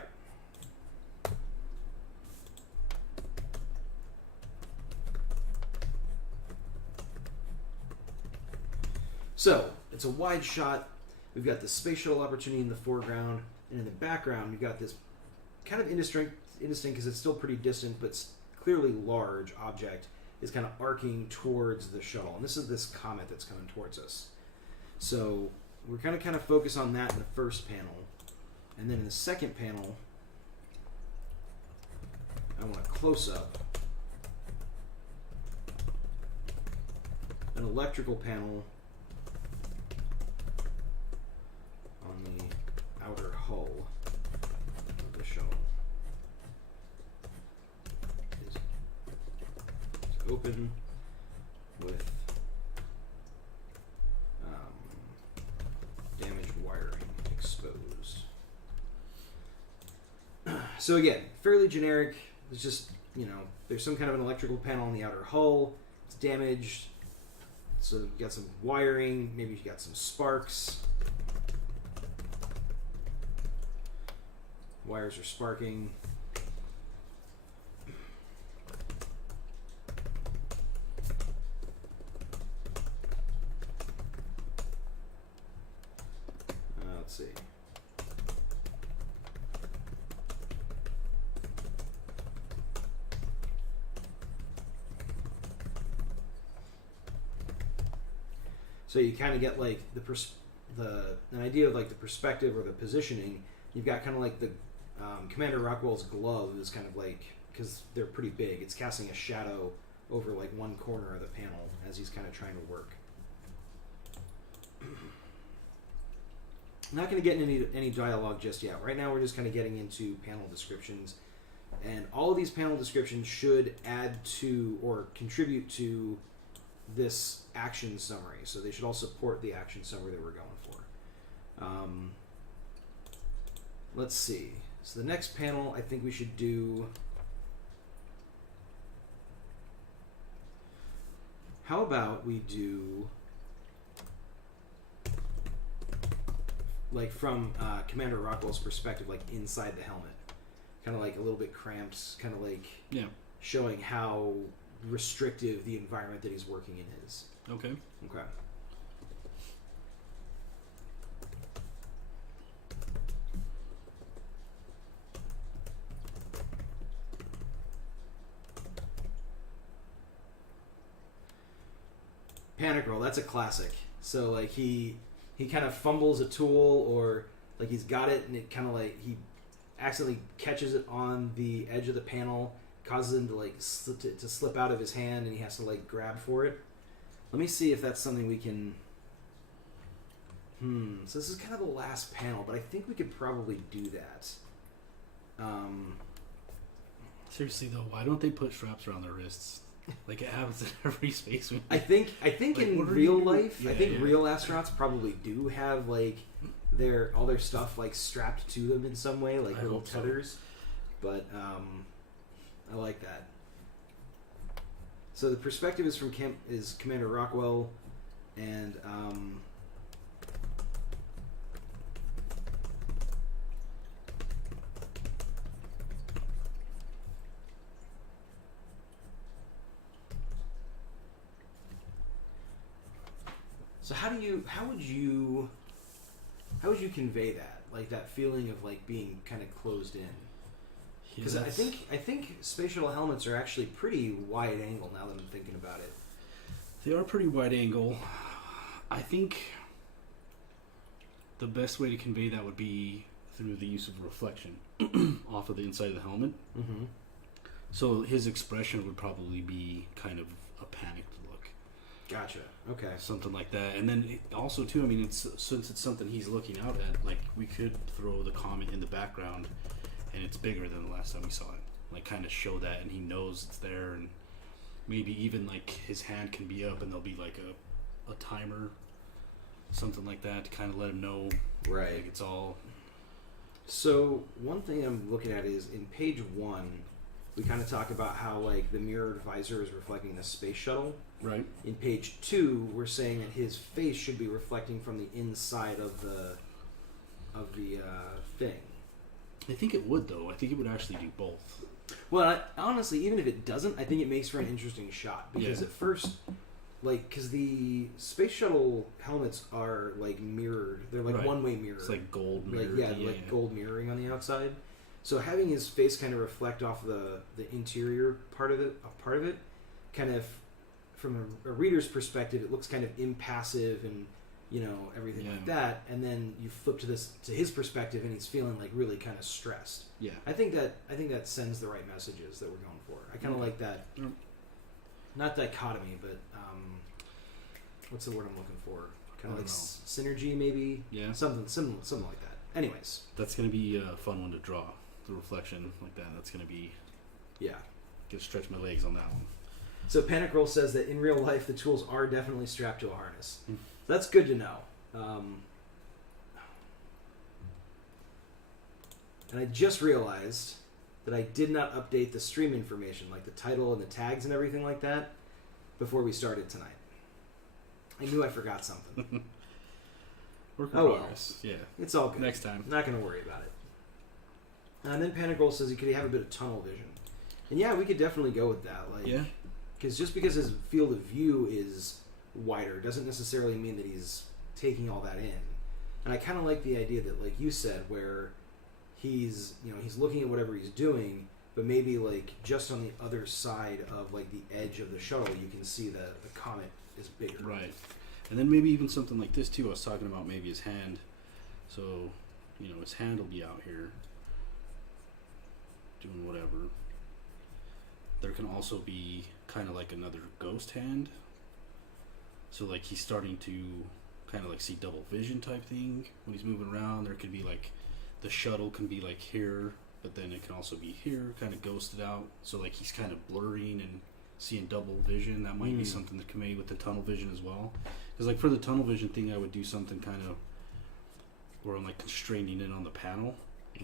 So it's a wide shot. We've got the space shuttle Opportunity in the foreground, and in the background, you've got this kind of indistinct because it's still pretty distant, but clearly large object is kind of arcing towards the shuttle. And this is this comet that's coming towards us. So we're kind of focus on that in the first panel. And then in the second panel, I want a close-up. An electrical panel on the outer hull of the shuttle. Open with damaged wiring exposed. So again, fairly generic. It's just, there's some kind of an electrical panel on the outer hull. It's damaged. So you got some wiring. Maybe you got some sparks. Wires are sparking. So you kind of get like an idea of like the perspective or the positioning. You've got kind of like the Commander Rockwell's glove is kind of like, because they're pretty big, it's casting a shadow over like one corner of the panel as he's kind of trying to work. I'm not going to get into any dialogue just yet. Right now we're just kind of getting into panel descriptions. And all of these panel descriptions should add to or contribute to this action summary. So they should all support the action summary that we're going for. Let's see. So the next panel I think we should do... How about we do... like from Commander Rockwell's perspective, like inside the helmet. Kind of like a little bit cramped, kind of like showing how restrictive the environment that he's working in is. Okay. Okay. Panic roll, that's a classic. So like he kind of fumbles a tool, or like he's got it and it kind of like he accidentally catches it on the edge of the panel, causes him to like to slip out of his hand, and he has to like grab for it. Let me see if that's something we can... So this is kind of the last panel, but I think we could probably do that. Seriously though, why don't they put straps around their wrists? Like it happens in every space movie. I think like, in real life, I think real astronauts probably do have like all their stuff like strapped to them in some way, like little tethers. So. But I like that. So the perspective is from Commander Rockwell, and so how would you convey that, like that feeling of like being kind of closed in? Because I think space shuttle helmets are actually pretty wide angle now that I'm thinking about it. They are pretty wide angle. I think the best way to convey that would be through the use of reflection off of the inside of the helmet. Mm-hmm. So his expression would probably be kind of a panicked look. Gotcha. Okay. Something like that. And then also too, I mean, since it's something he's looking out at, like we could throw the comet in the background, and it's bigger than the last time we saw it. Like kind of show that, and he knows it's there, and maybe even like his hand can be up, and there'll be like a timer, something like that, to kind of let him know. Right. Like it's all. So one thing I'm looking at is in page 1, we kind of talk about how like the mirrored visor is reflecting the space shuttle. Right. In page 2, we're saying that his face should be reflecting from the inside of the thing. I think it would, though. I think it would actually do both. Well, honestly, even if it doesn't, I think it makes for an interesting shot. Because at first, like, because the space shuttle helmets are, like, mirrored. They're, like, one-way mirror. It's, like, gold mirrored. Like gold mirroring on the outside. So having his face kind of reflect off the interior part of it, kind of, from a reader's perspective, it looks kind of impassive and, you know, everything like that, and then you flip to his perspective, and he's feeling like really kind of stressed. Yeah, I think that sends the right messages that we're going for. I kind of like that, not dichotomy, but what's the word I'm looking for? Kind of like synergy, maybe. Yeah, something like that. Anyways, that's gonna be a fun one to draw. The reflection like that. That's gonna be Gonna stretch my legs on that one. So Panic Roll says that in real life the tools are definitely strapped to a harness. That's good to know. And I just realized that I did not update the stream information, like the title and the tags and everything like that, before we started tonight. I knew I forgot something. Work in progress. Yeah. It's all good. Next time. I'm not going to worry about it. And then Panic Roll says he could have a bit of tunnel vision. And yeah, we could definitely go with that. Like, yeah. Because just because his field of view is wider doesn't necessarily mean that he's taking all that in. And I kind of like the idea that, like you said, where he's looking at whatever he's doing, but maybe like just on the other side of like the edge of the shuttle, you can see that the comet is bigger. Right. And then maybe even something like this too. I was talking about maybe his hand. So, his hand will be out here doing whatever. There can also be kind of like another ghost hand. So like he's starting to kind of like see double vision type thing when he's moving around. There could be like the shuttle can be like here, but then it can also be here, kind of ghosted out. So like he's kind of blurring and seeing double vision. That might be something that can maybe with the tunnel vision as well. Because like for the tunnel vision thing, I would do something kind of where I'm like constraining it on the panel.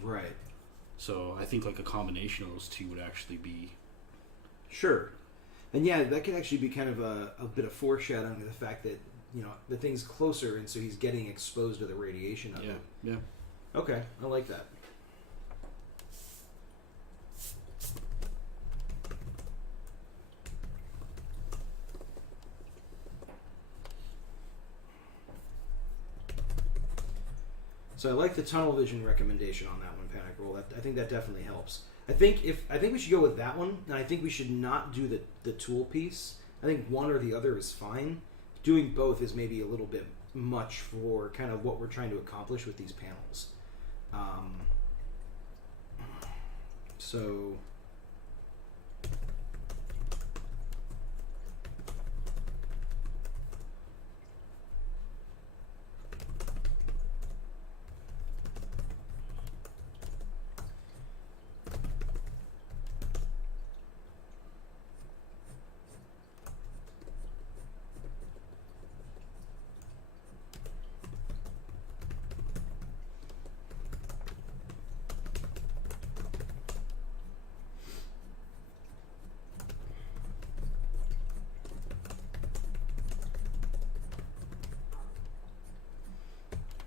Right. So I think like a combination of those two would actually be... Sure. And yeah, that could actually be kind of a bit of foreshadowing to the fact that, the thing's closer, and so he's getting exposed to the radiation of it. Yeah. Okay, I like that. So I like the tunnel vision recommendation on that one, Panic Roll. I think that definitely helps. I think we should go with that one, and I think we should not do the tool piece. I think one or the other is fine. Doing both is maybe a little bit much for kind of what we're trying to accomplish with these panels. So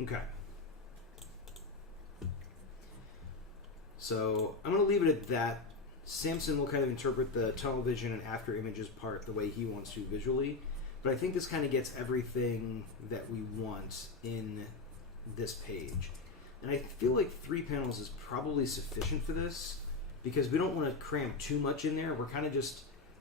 okay. So I'm going to leave it at that. Samson will kind of interpret the tunnel vision and after images part the way he wants to visually. But I think this kind of gets everything that we want in this page. And I feel like 3 panels is probably sufficient for this because we don't want to cram too much in there. We're kind of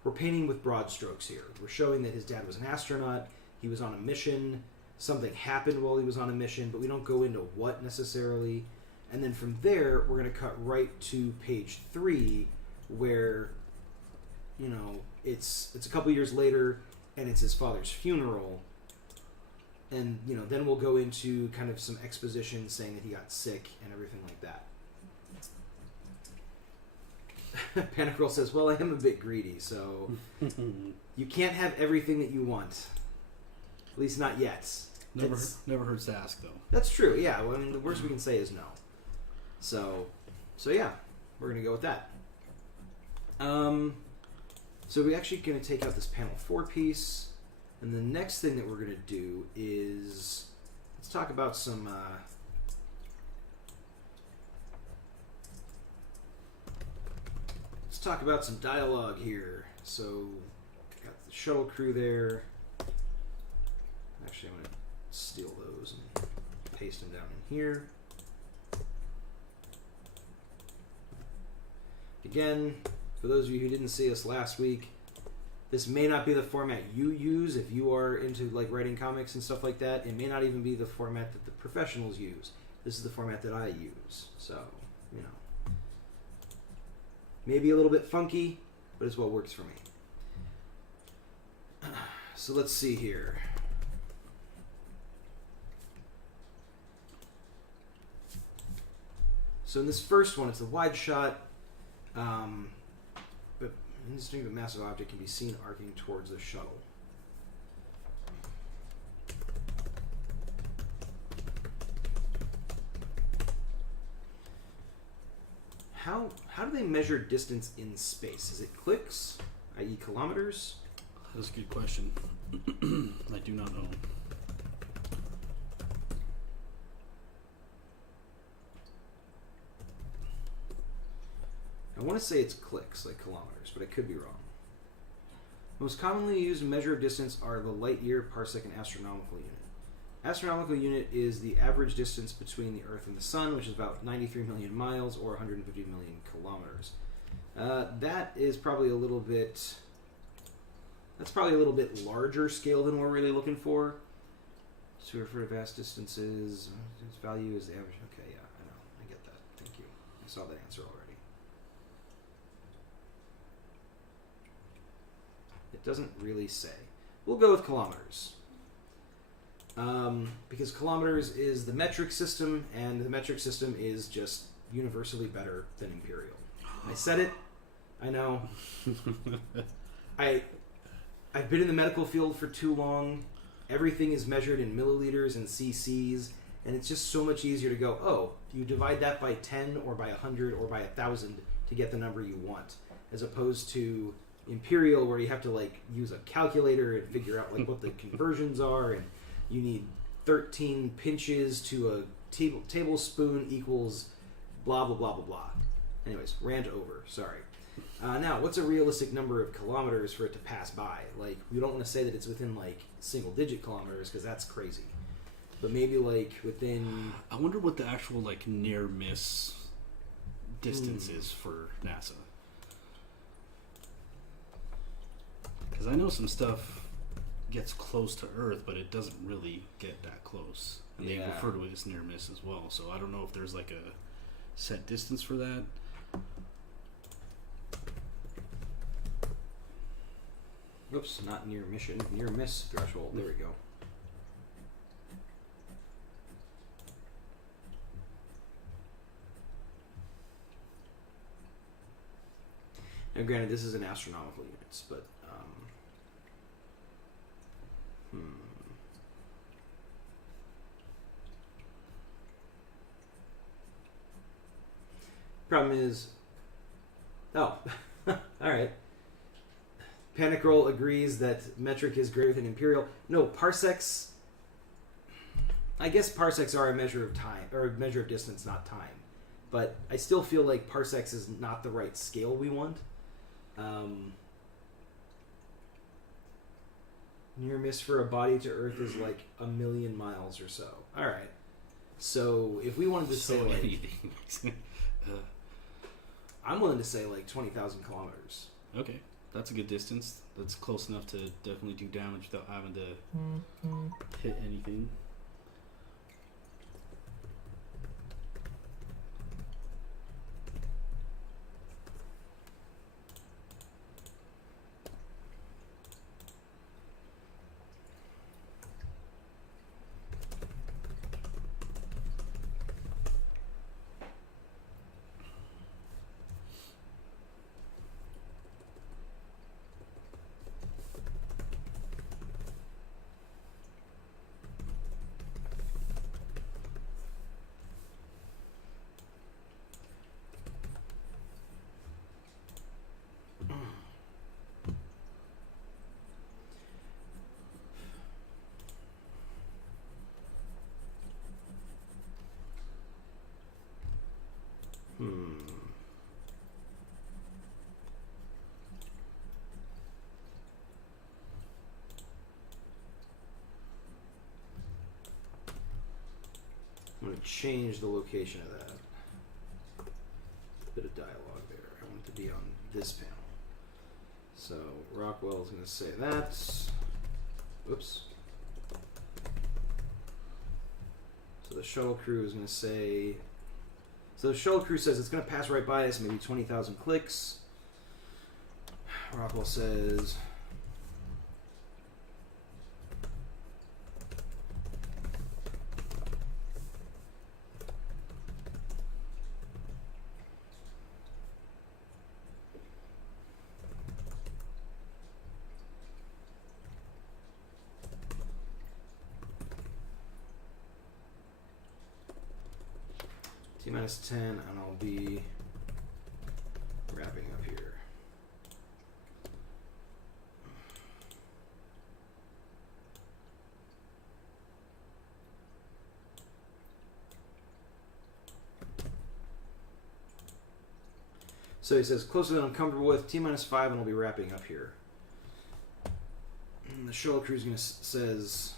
we're painting with broad strokes here. We're showing that his dad was an astronaut. He was on a mission. Something happened while he was on a mission, but we don't go into what necessarily. And then from there, we're going to cut right to page 3, where, it's a couple years later, and it's his father's funeral. And, then we'll go into kind of some exposition saying that he got sick and everything like that. Panic Girl says, well, I am a bit greedy, so you can't have everything that you want. At least not yet. Never hurts to ask, though. That's true, yeah. Well, I mean, the worst we can say is no. So yeah, we're going to go with that. So we're actually going to take out this panel 4 piece. And the next thing that we're going to do is... Let's talk about some... Let's talk about some dialogue here. So, got the shuttle crew there. Actually, I'm going to steal those and paste them down in here. Again, for those of you who didn't see us last week, this may not be the format you use if you are into like writing comics and stuff like that. It may not even be the format that the professionals use. This is the format that I use. So, maybe a little bit funky, but it's what works for me. So let's see here. So in this first one, it's a wide shot, but an indistinct but massive object can be seen arcing towards the shuttle. How do they measure distance in space? Is it clicks, i.e. kilometers? That's a good question. I do not know. I want to say it's clicks, like kilometers, but I could be wrong. Most commonly used measure of distance are the light year, parsec, and astronomical unit. Astronomical unit is the average distance between the Earth and the Sun, which is about 93 million miles or 150 million kilometers. That's probably a little bit larger scale than we're really looking for. To refer to vast distances, its value is the average. Okay, yeah, I know. I get that. Thank you. I saw that answer already. It doesn't really say. We'll go with kilometers. Because kilometers is the metric system, and the metric system is just universally better than imperial. I said it. I know. I've been in the medical field for too long. Everything is measured in milliliters and cc's, and it's just so much easier to go, oh, you divide that by 10 or by 100 or by 1,000 to get the number you want, as opposed to imperial, where you have to like use a calculator and figure out like what the conversions are, and you need 13 pinches to a tablespoon equals blah blah blah blah blah. Anyways, rant over. Sorry. Now, what's a realistic number of kilometers for it to pass by? Like, we don't want to say that it's within like single-digit kilometers because that's crazy. But maybe like within. I wonder what the actual like near miss distance is for NASA. Because I know some stuff gets close to Earth, but it doesn't really get that close. And they refer to it as near miss as well. So I don't know if there's like a set distance for that. Oops, not near mission. Near miss threshold. There we go. Now, granted, this is in astronomical units, but problem is, all right. Panic Roll agrees that metric is greater than imperial. No, parsecs. I guess parsecs are a measure of time, or a measure of distance, not time. But I still feel like parsecs is not the right scale we want. Near miss for a body to Earth is like 1 million miles or so. All right. So if we wanted to say like anything, I'm willing to say like 20,000 kilometers. Okay. That's a good distance. That's close enough to definitely do damage without having to hit anything. I'm going to change the location of that. Bit of dialogue there. I want it to be on this panel. So Rockwell is going to say that. Whoops. So the shuttle crew is going to say. So the shuttle crew says it's going to pass right by us, maybe 20,000 clicks. Rockwell says. T-minus 10, and I'll be wrapping up here. So he says, closer than I'm comfortable with, T-minus 5, and I'll be wrapping up here. And the shuttle crew's going to says...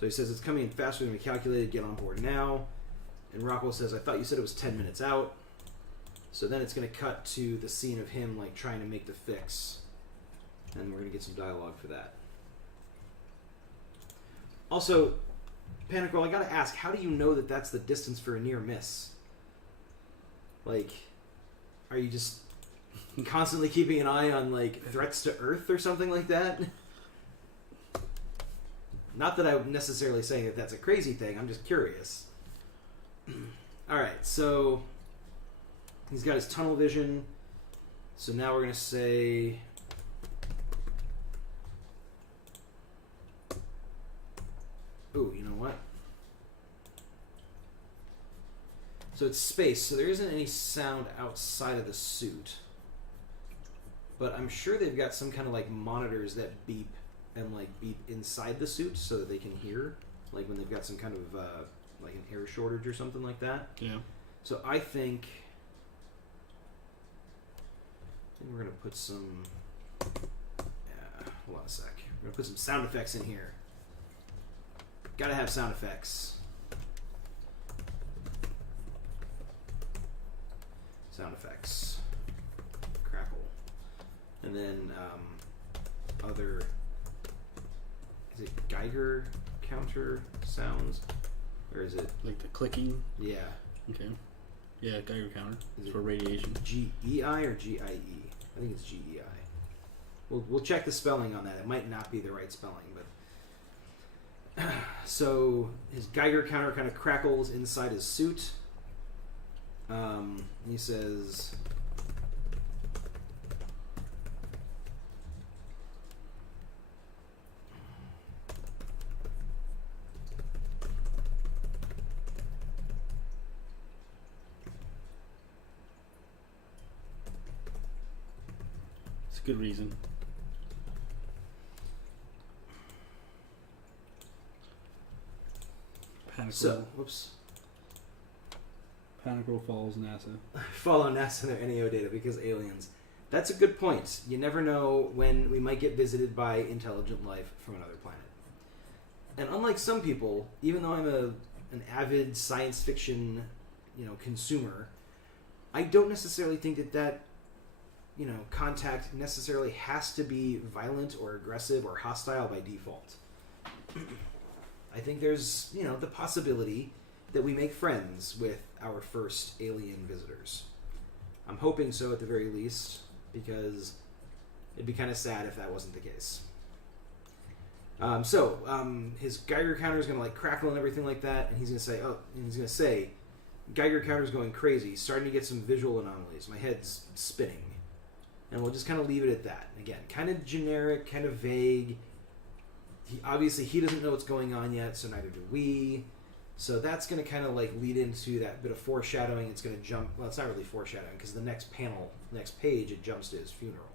So he says, it's coming in faster than we calculated. Get on board now. And Rockwell says, I thought you said it was 10 minutes out. So then it's going to cut to the scene of him like trying to make the fix. And we're going to get some dialogue for that. Also, Panic Girl, I got to ask, how do you know that that's the distance for a near miss? Like, are you just constantly keeping an eye on like threats to Earth or something like that? Not that I'm necessarily saying that that's a crazy thing. I'm just curious. All right, so he's got his tunnel vision. So now we're going to say... Ooh, you know what? So it's space, so there isn't any sound outside of the suit. But I'm sure they've got some kind of like monitors that beep and like beep inside the suit so that they can hear. Like when they've got some kind of like an air shortage or something like that. Yeah. So I think we're going to put some... hold on a sec. We're going to put some sound effects in here. Gotta have sound effects. Sound effects. Crackle. And then other... Is it Geiger counter sounds? Or is it... Like the clicking? Yeah. Okay. Yeah, Geiger counter. Is it's for radiation. GEI or GIE? I think it's GEI. We'll check the spelling on that. It might not be the right spelling, but... So his Geiger counter kind of crackles inside his suit. He says... It's a good reason. So, whoops. Panic Roll follows NASA. Follow NASA and their NAO data because aliens. That's a good point. You never know when we might get visited by intelligent life from another planet. And unlike some people, even though I'm an avid science fiction, consumer, I don't necessarily think that contact necessarily has to be violent or aggressive or hostile by default. I think there's, the possibility that we make friends with our first alien visitors. I'm hoping so at the very least, because it'd be kind of sad if that wasn't the case. His Geiger counter is going to like crackle and everything like that, and he's going to say, Geiger counter's going crazy, starting to get some visual anomalies. My head's spinning. And we'll just kind of leave it at that. Again, kind of generic, kind of vague. Obviously, he doesn't know what's going on yet, so neither do we. So that's going to kind of like lead into that bit of foreshadowing. It's going to jump... Well, it's not really foreshadowing, because the next panel, next page, it jumps to his funeral.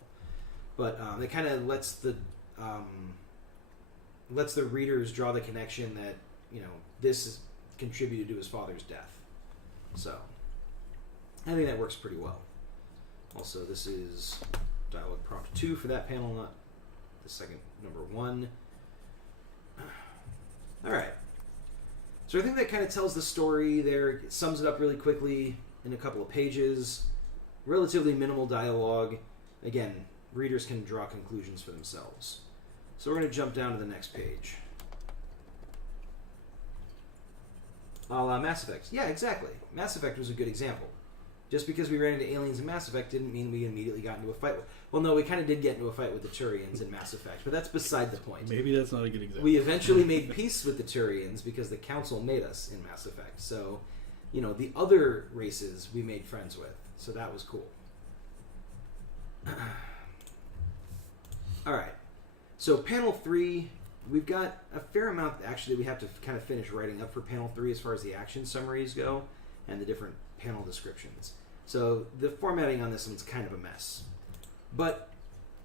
But it kind of lets the readers draw the connection that, this contributed to his father's death. So, I think that works pretty well. Also, this is dialogue prompt 2 for that panel, not the second number 1. Alright. So I think that kind of tells the story there. It sums it up really quickly in a couple of pages. Relatively minimal dialogue. Again, readers can draw conclusions for themselves. So we're going to jump down to the next page. A la Mass Effect. Yeah, exactly. Mass Effect was a good example. Just because we ran into aliens in Mass Effect didn't mean we immediately got into a fight. Well, no, we kind of did get into a fight with the Turians in Mass Effect, but that's beside the point. Maybe that's not a good example. We eventually made peace with the Turians because the Council made us in Mass Effect. So, the other races we made friends with. So that was cool. All right. So panel 3, we've got a fair amount, actually, we have to kind of finish writing up for panel 3 as far as the action summaries go and the different panel descriptions. So the formatting on this one's kind of a mess. But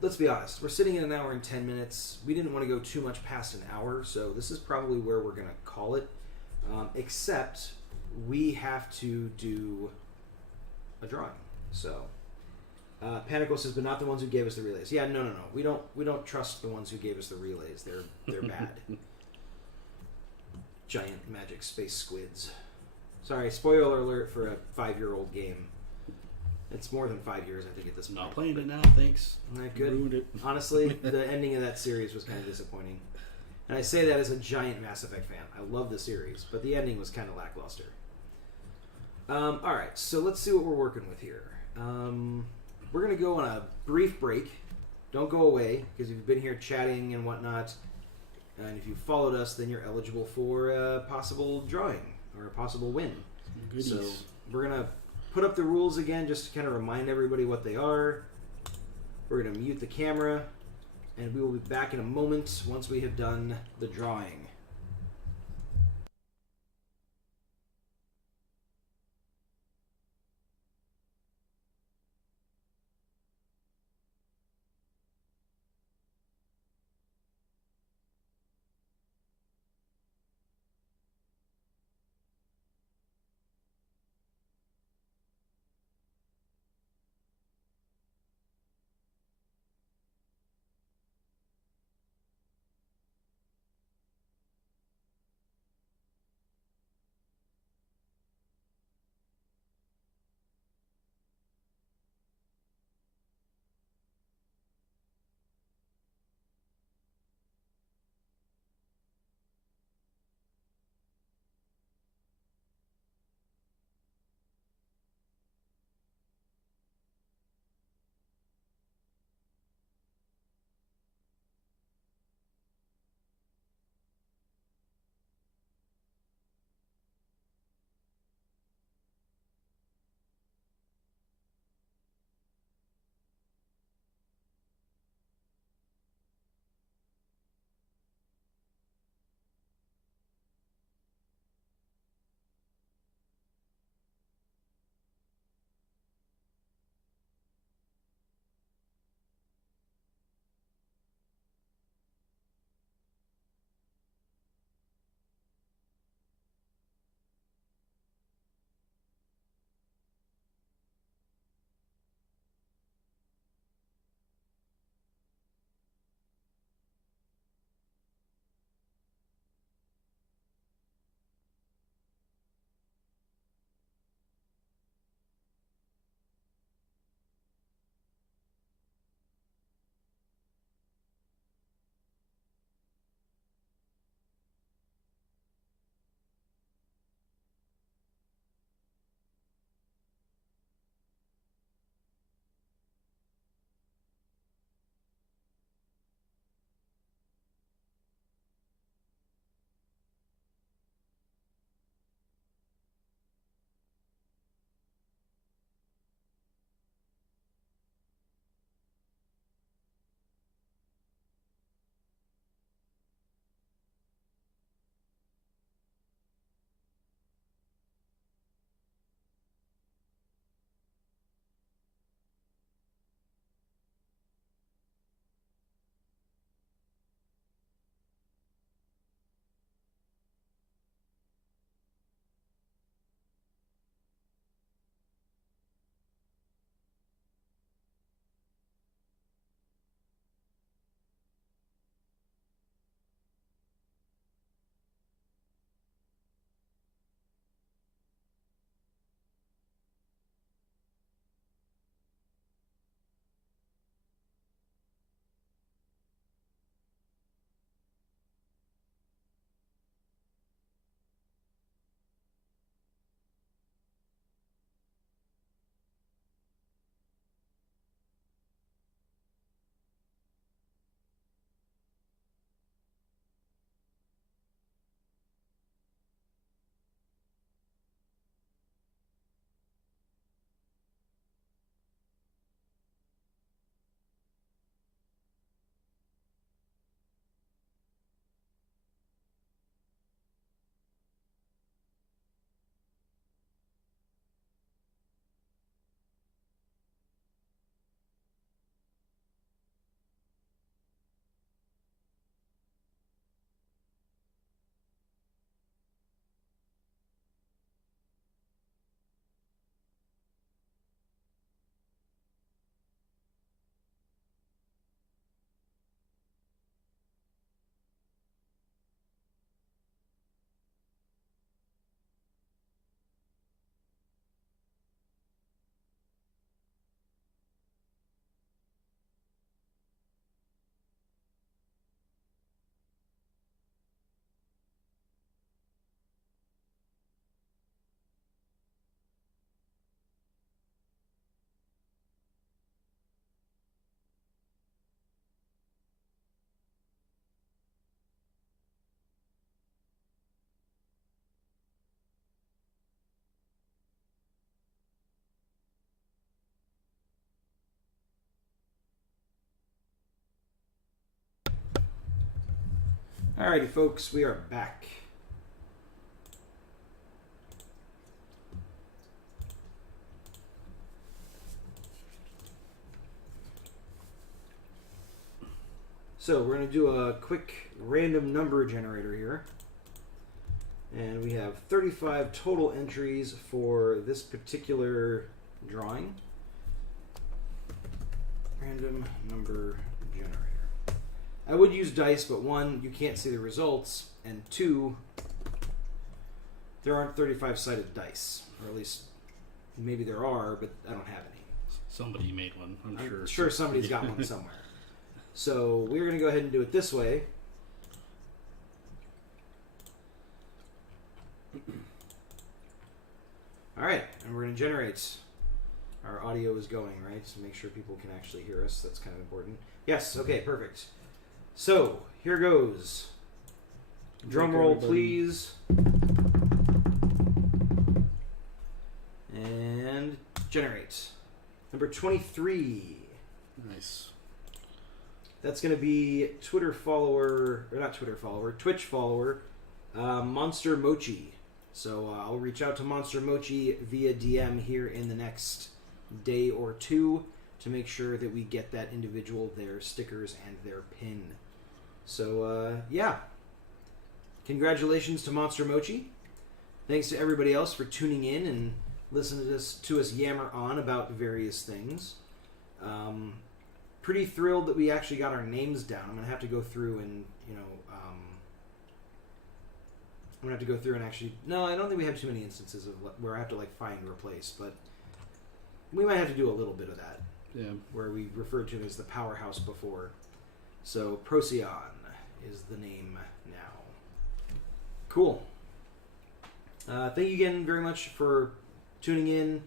let's be honest, we're sitting in an hour and 10 minutes. We didn't want to go too much past an hour, so this is probably where we're going to call it. Except we have to do a drawing. So Panico says, but not the ones who gave us the relays. Yeah, no. We don't trust the ones who gave us the relays. They're bad. giant magic space squids. Sorry, spoiler alert for a 5-year-old game. It's more than 5 years, I think, at this point. Not playing it now, thanks. Good. Ruined it. Honestly, the ending of that series was kind of disappointing. And I say that as a giant Mass Effect fan. I love the series, but the ending was kind of lackluster. Alright, so let's see what we're working with here. We're going to go on a brief break. Don't go away, because if you've been here chatting and whatnot, and if you followed us, then you're eligible for a possible drawing or a possible win. Goodies. So we're going to put up the rules again just to kind of remind everybody what they are. We're going to mute the camera, and we will be back in a moment once we have done the drawing. Alrighty, folks, we are back. So we're going to do a quick random number generator here. And we have 35 total entries for this particular drawing. Random number generator. I would use dice, but one, you can't see the results, and two, there aren't 35-sided dice. Or at least, maybe there are, but I don't have any. Somebody made one, I'm sure. Sure somebody's got one somewhere. So we're going to go ahead and do it this way. Alright, and we're going to generate. Our audio is going, right? So make sure people can actually hear us. That's kind of important. Yes, okay, perfect. So, here goes. Drum roll, please. And generate. Number 23. Nice. That's going to be Twitch follower, Monster Mochi. So I'll reach out to Monster Mochi via DM here in the next day or two to make sure that we get that individual their stickers and their pin. So, yeah. Congratulations to Monster Mochi. Thanks to everybody else for tuning in and listening to us yammer on about various things. Pretty thrilled that we actually got our names down. I'm going to have to go through and, I'm going to have to go through and actually... No, I don't think we have too many instances of where I have to, find and replace, but we might have to do a little bit of that. Yeah. Where we referred to it as the powerhouse before. So, Procyon is the name now. Cool. Thank you again very much for tuning in.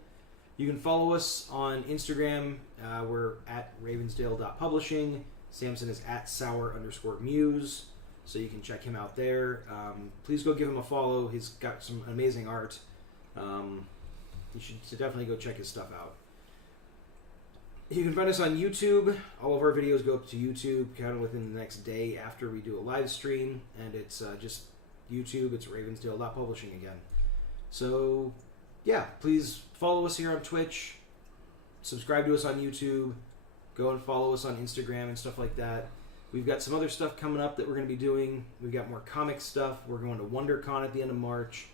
You can follow us on Instagram. We're at ravensdale.publishing. Samson is at sour_muse. So you can check him out there. Please go give him a follow. He's got some amazing art. You should definitely go check his stuff out. You can find us on YouTube. All of our videos go up to YouTube kind of within the next day after we do a live stream. And it's just YouTube. It's ravensdale.publishing again. So, yeah, please follow us here on Twitch. Subscribe to us on YouTube. Go and follow us on Instagram and stuff like that. We've got some other stuff coming up that we're going to be doing. We've got more comic stuff. We're going to WonderCon at the end of March.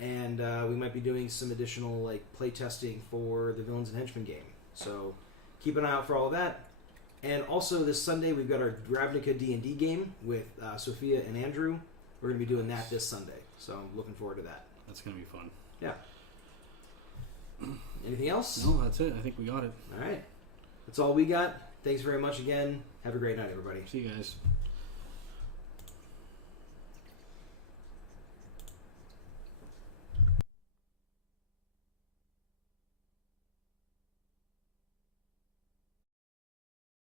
And we might be doing some additional play testing for the Villains and Henchmen game. So keep an eye out for all of that. And also this Sunday we've got our Ravnica D&D game with Sophia and Andrew. We're going to be doing that this Sunday. So I'm looking forward to that. That's going to be fun. Yeah. Anything else? No, that's it. I think we got it. All right. That's all we got. Thanks very much again. Have a great night, everybody. See you guys.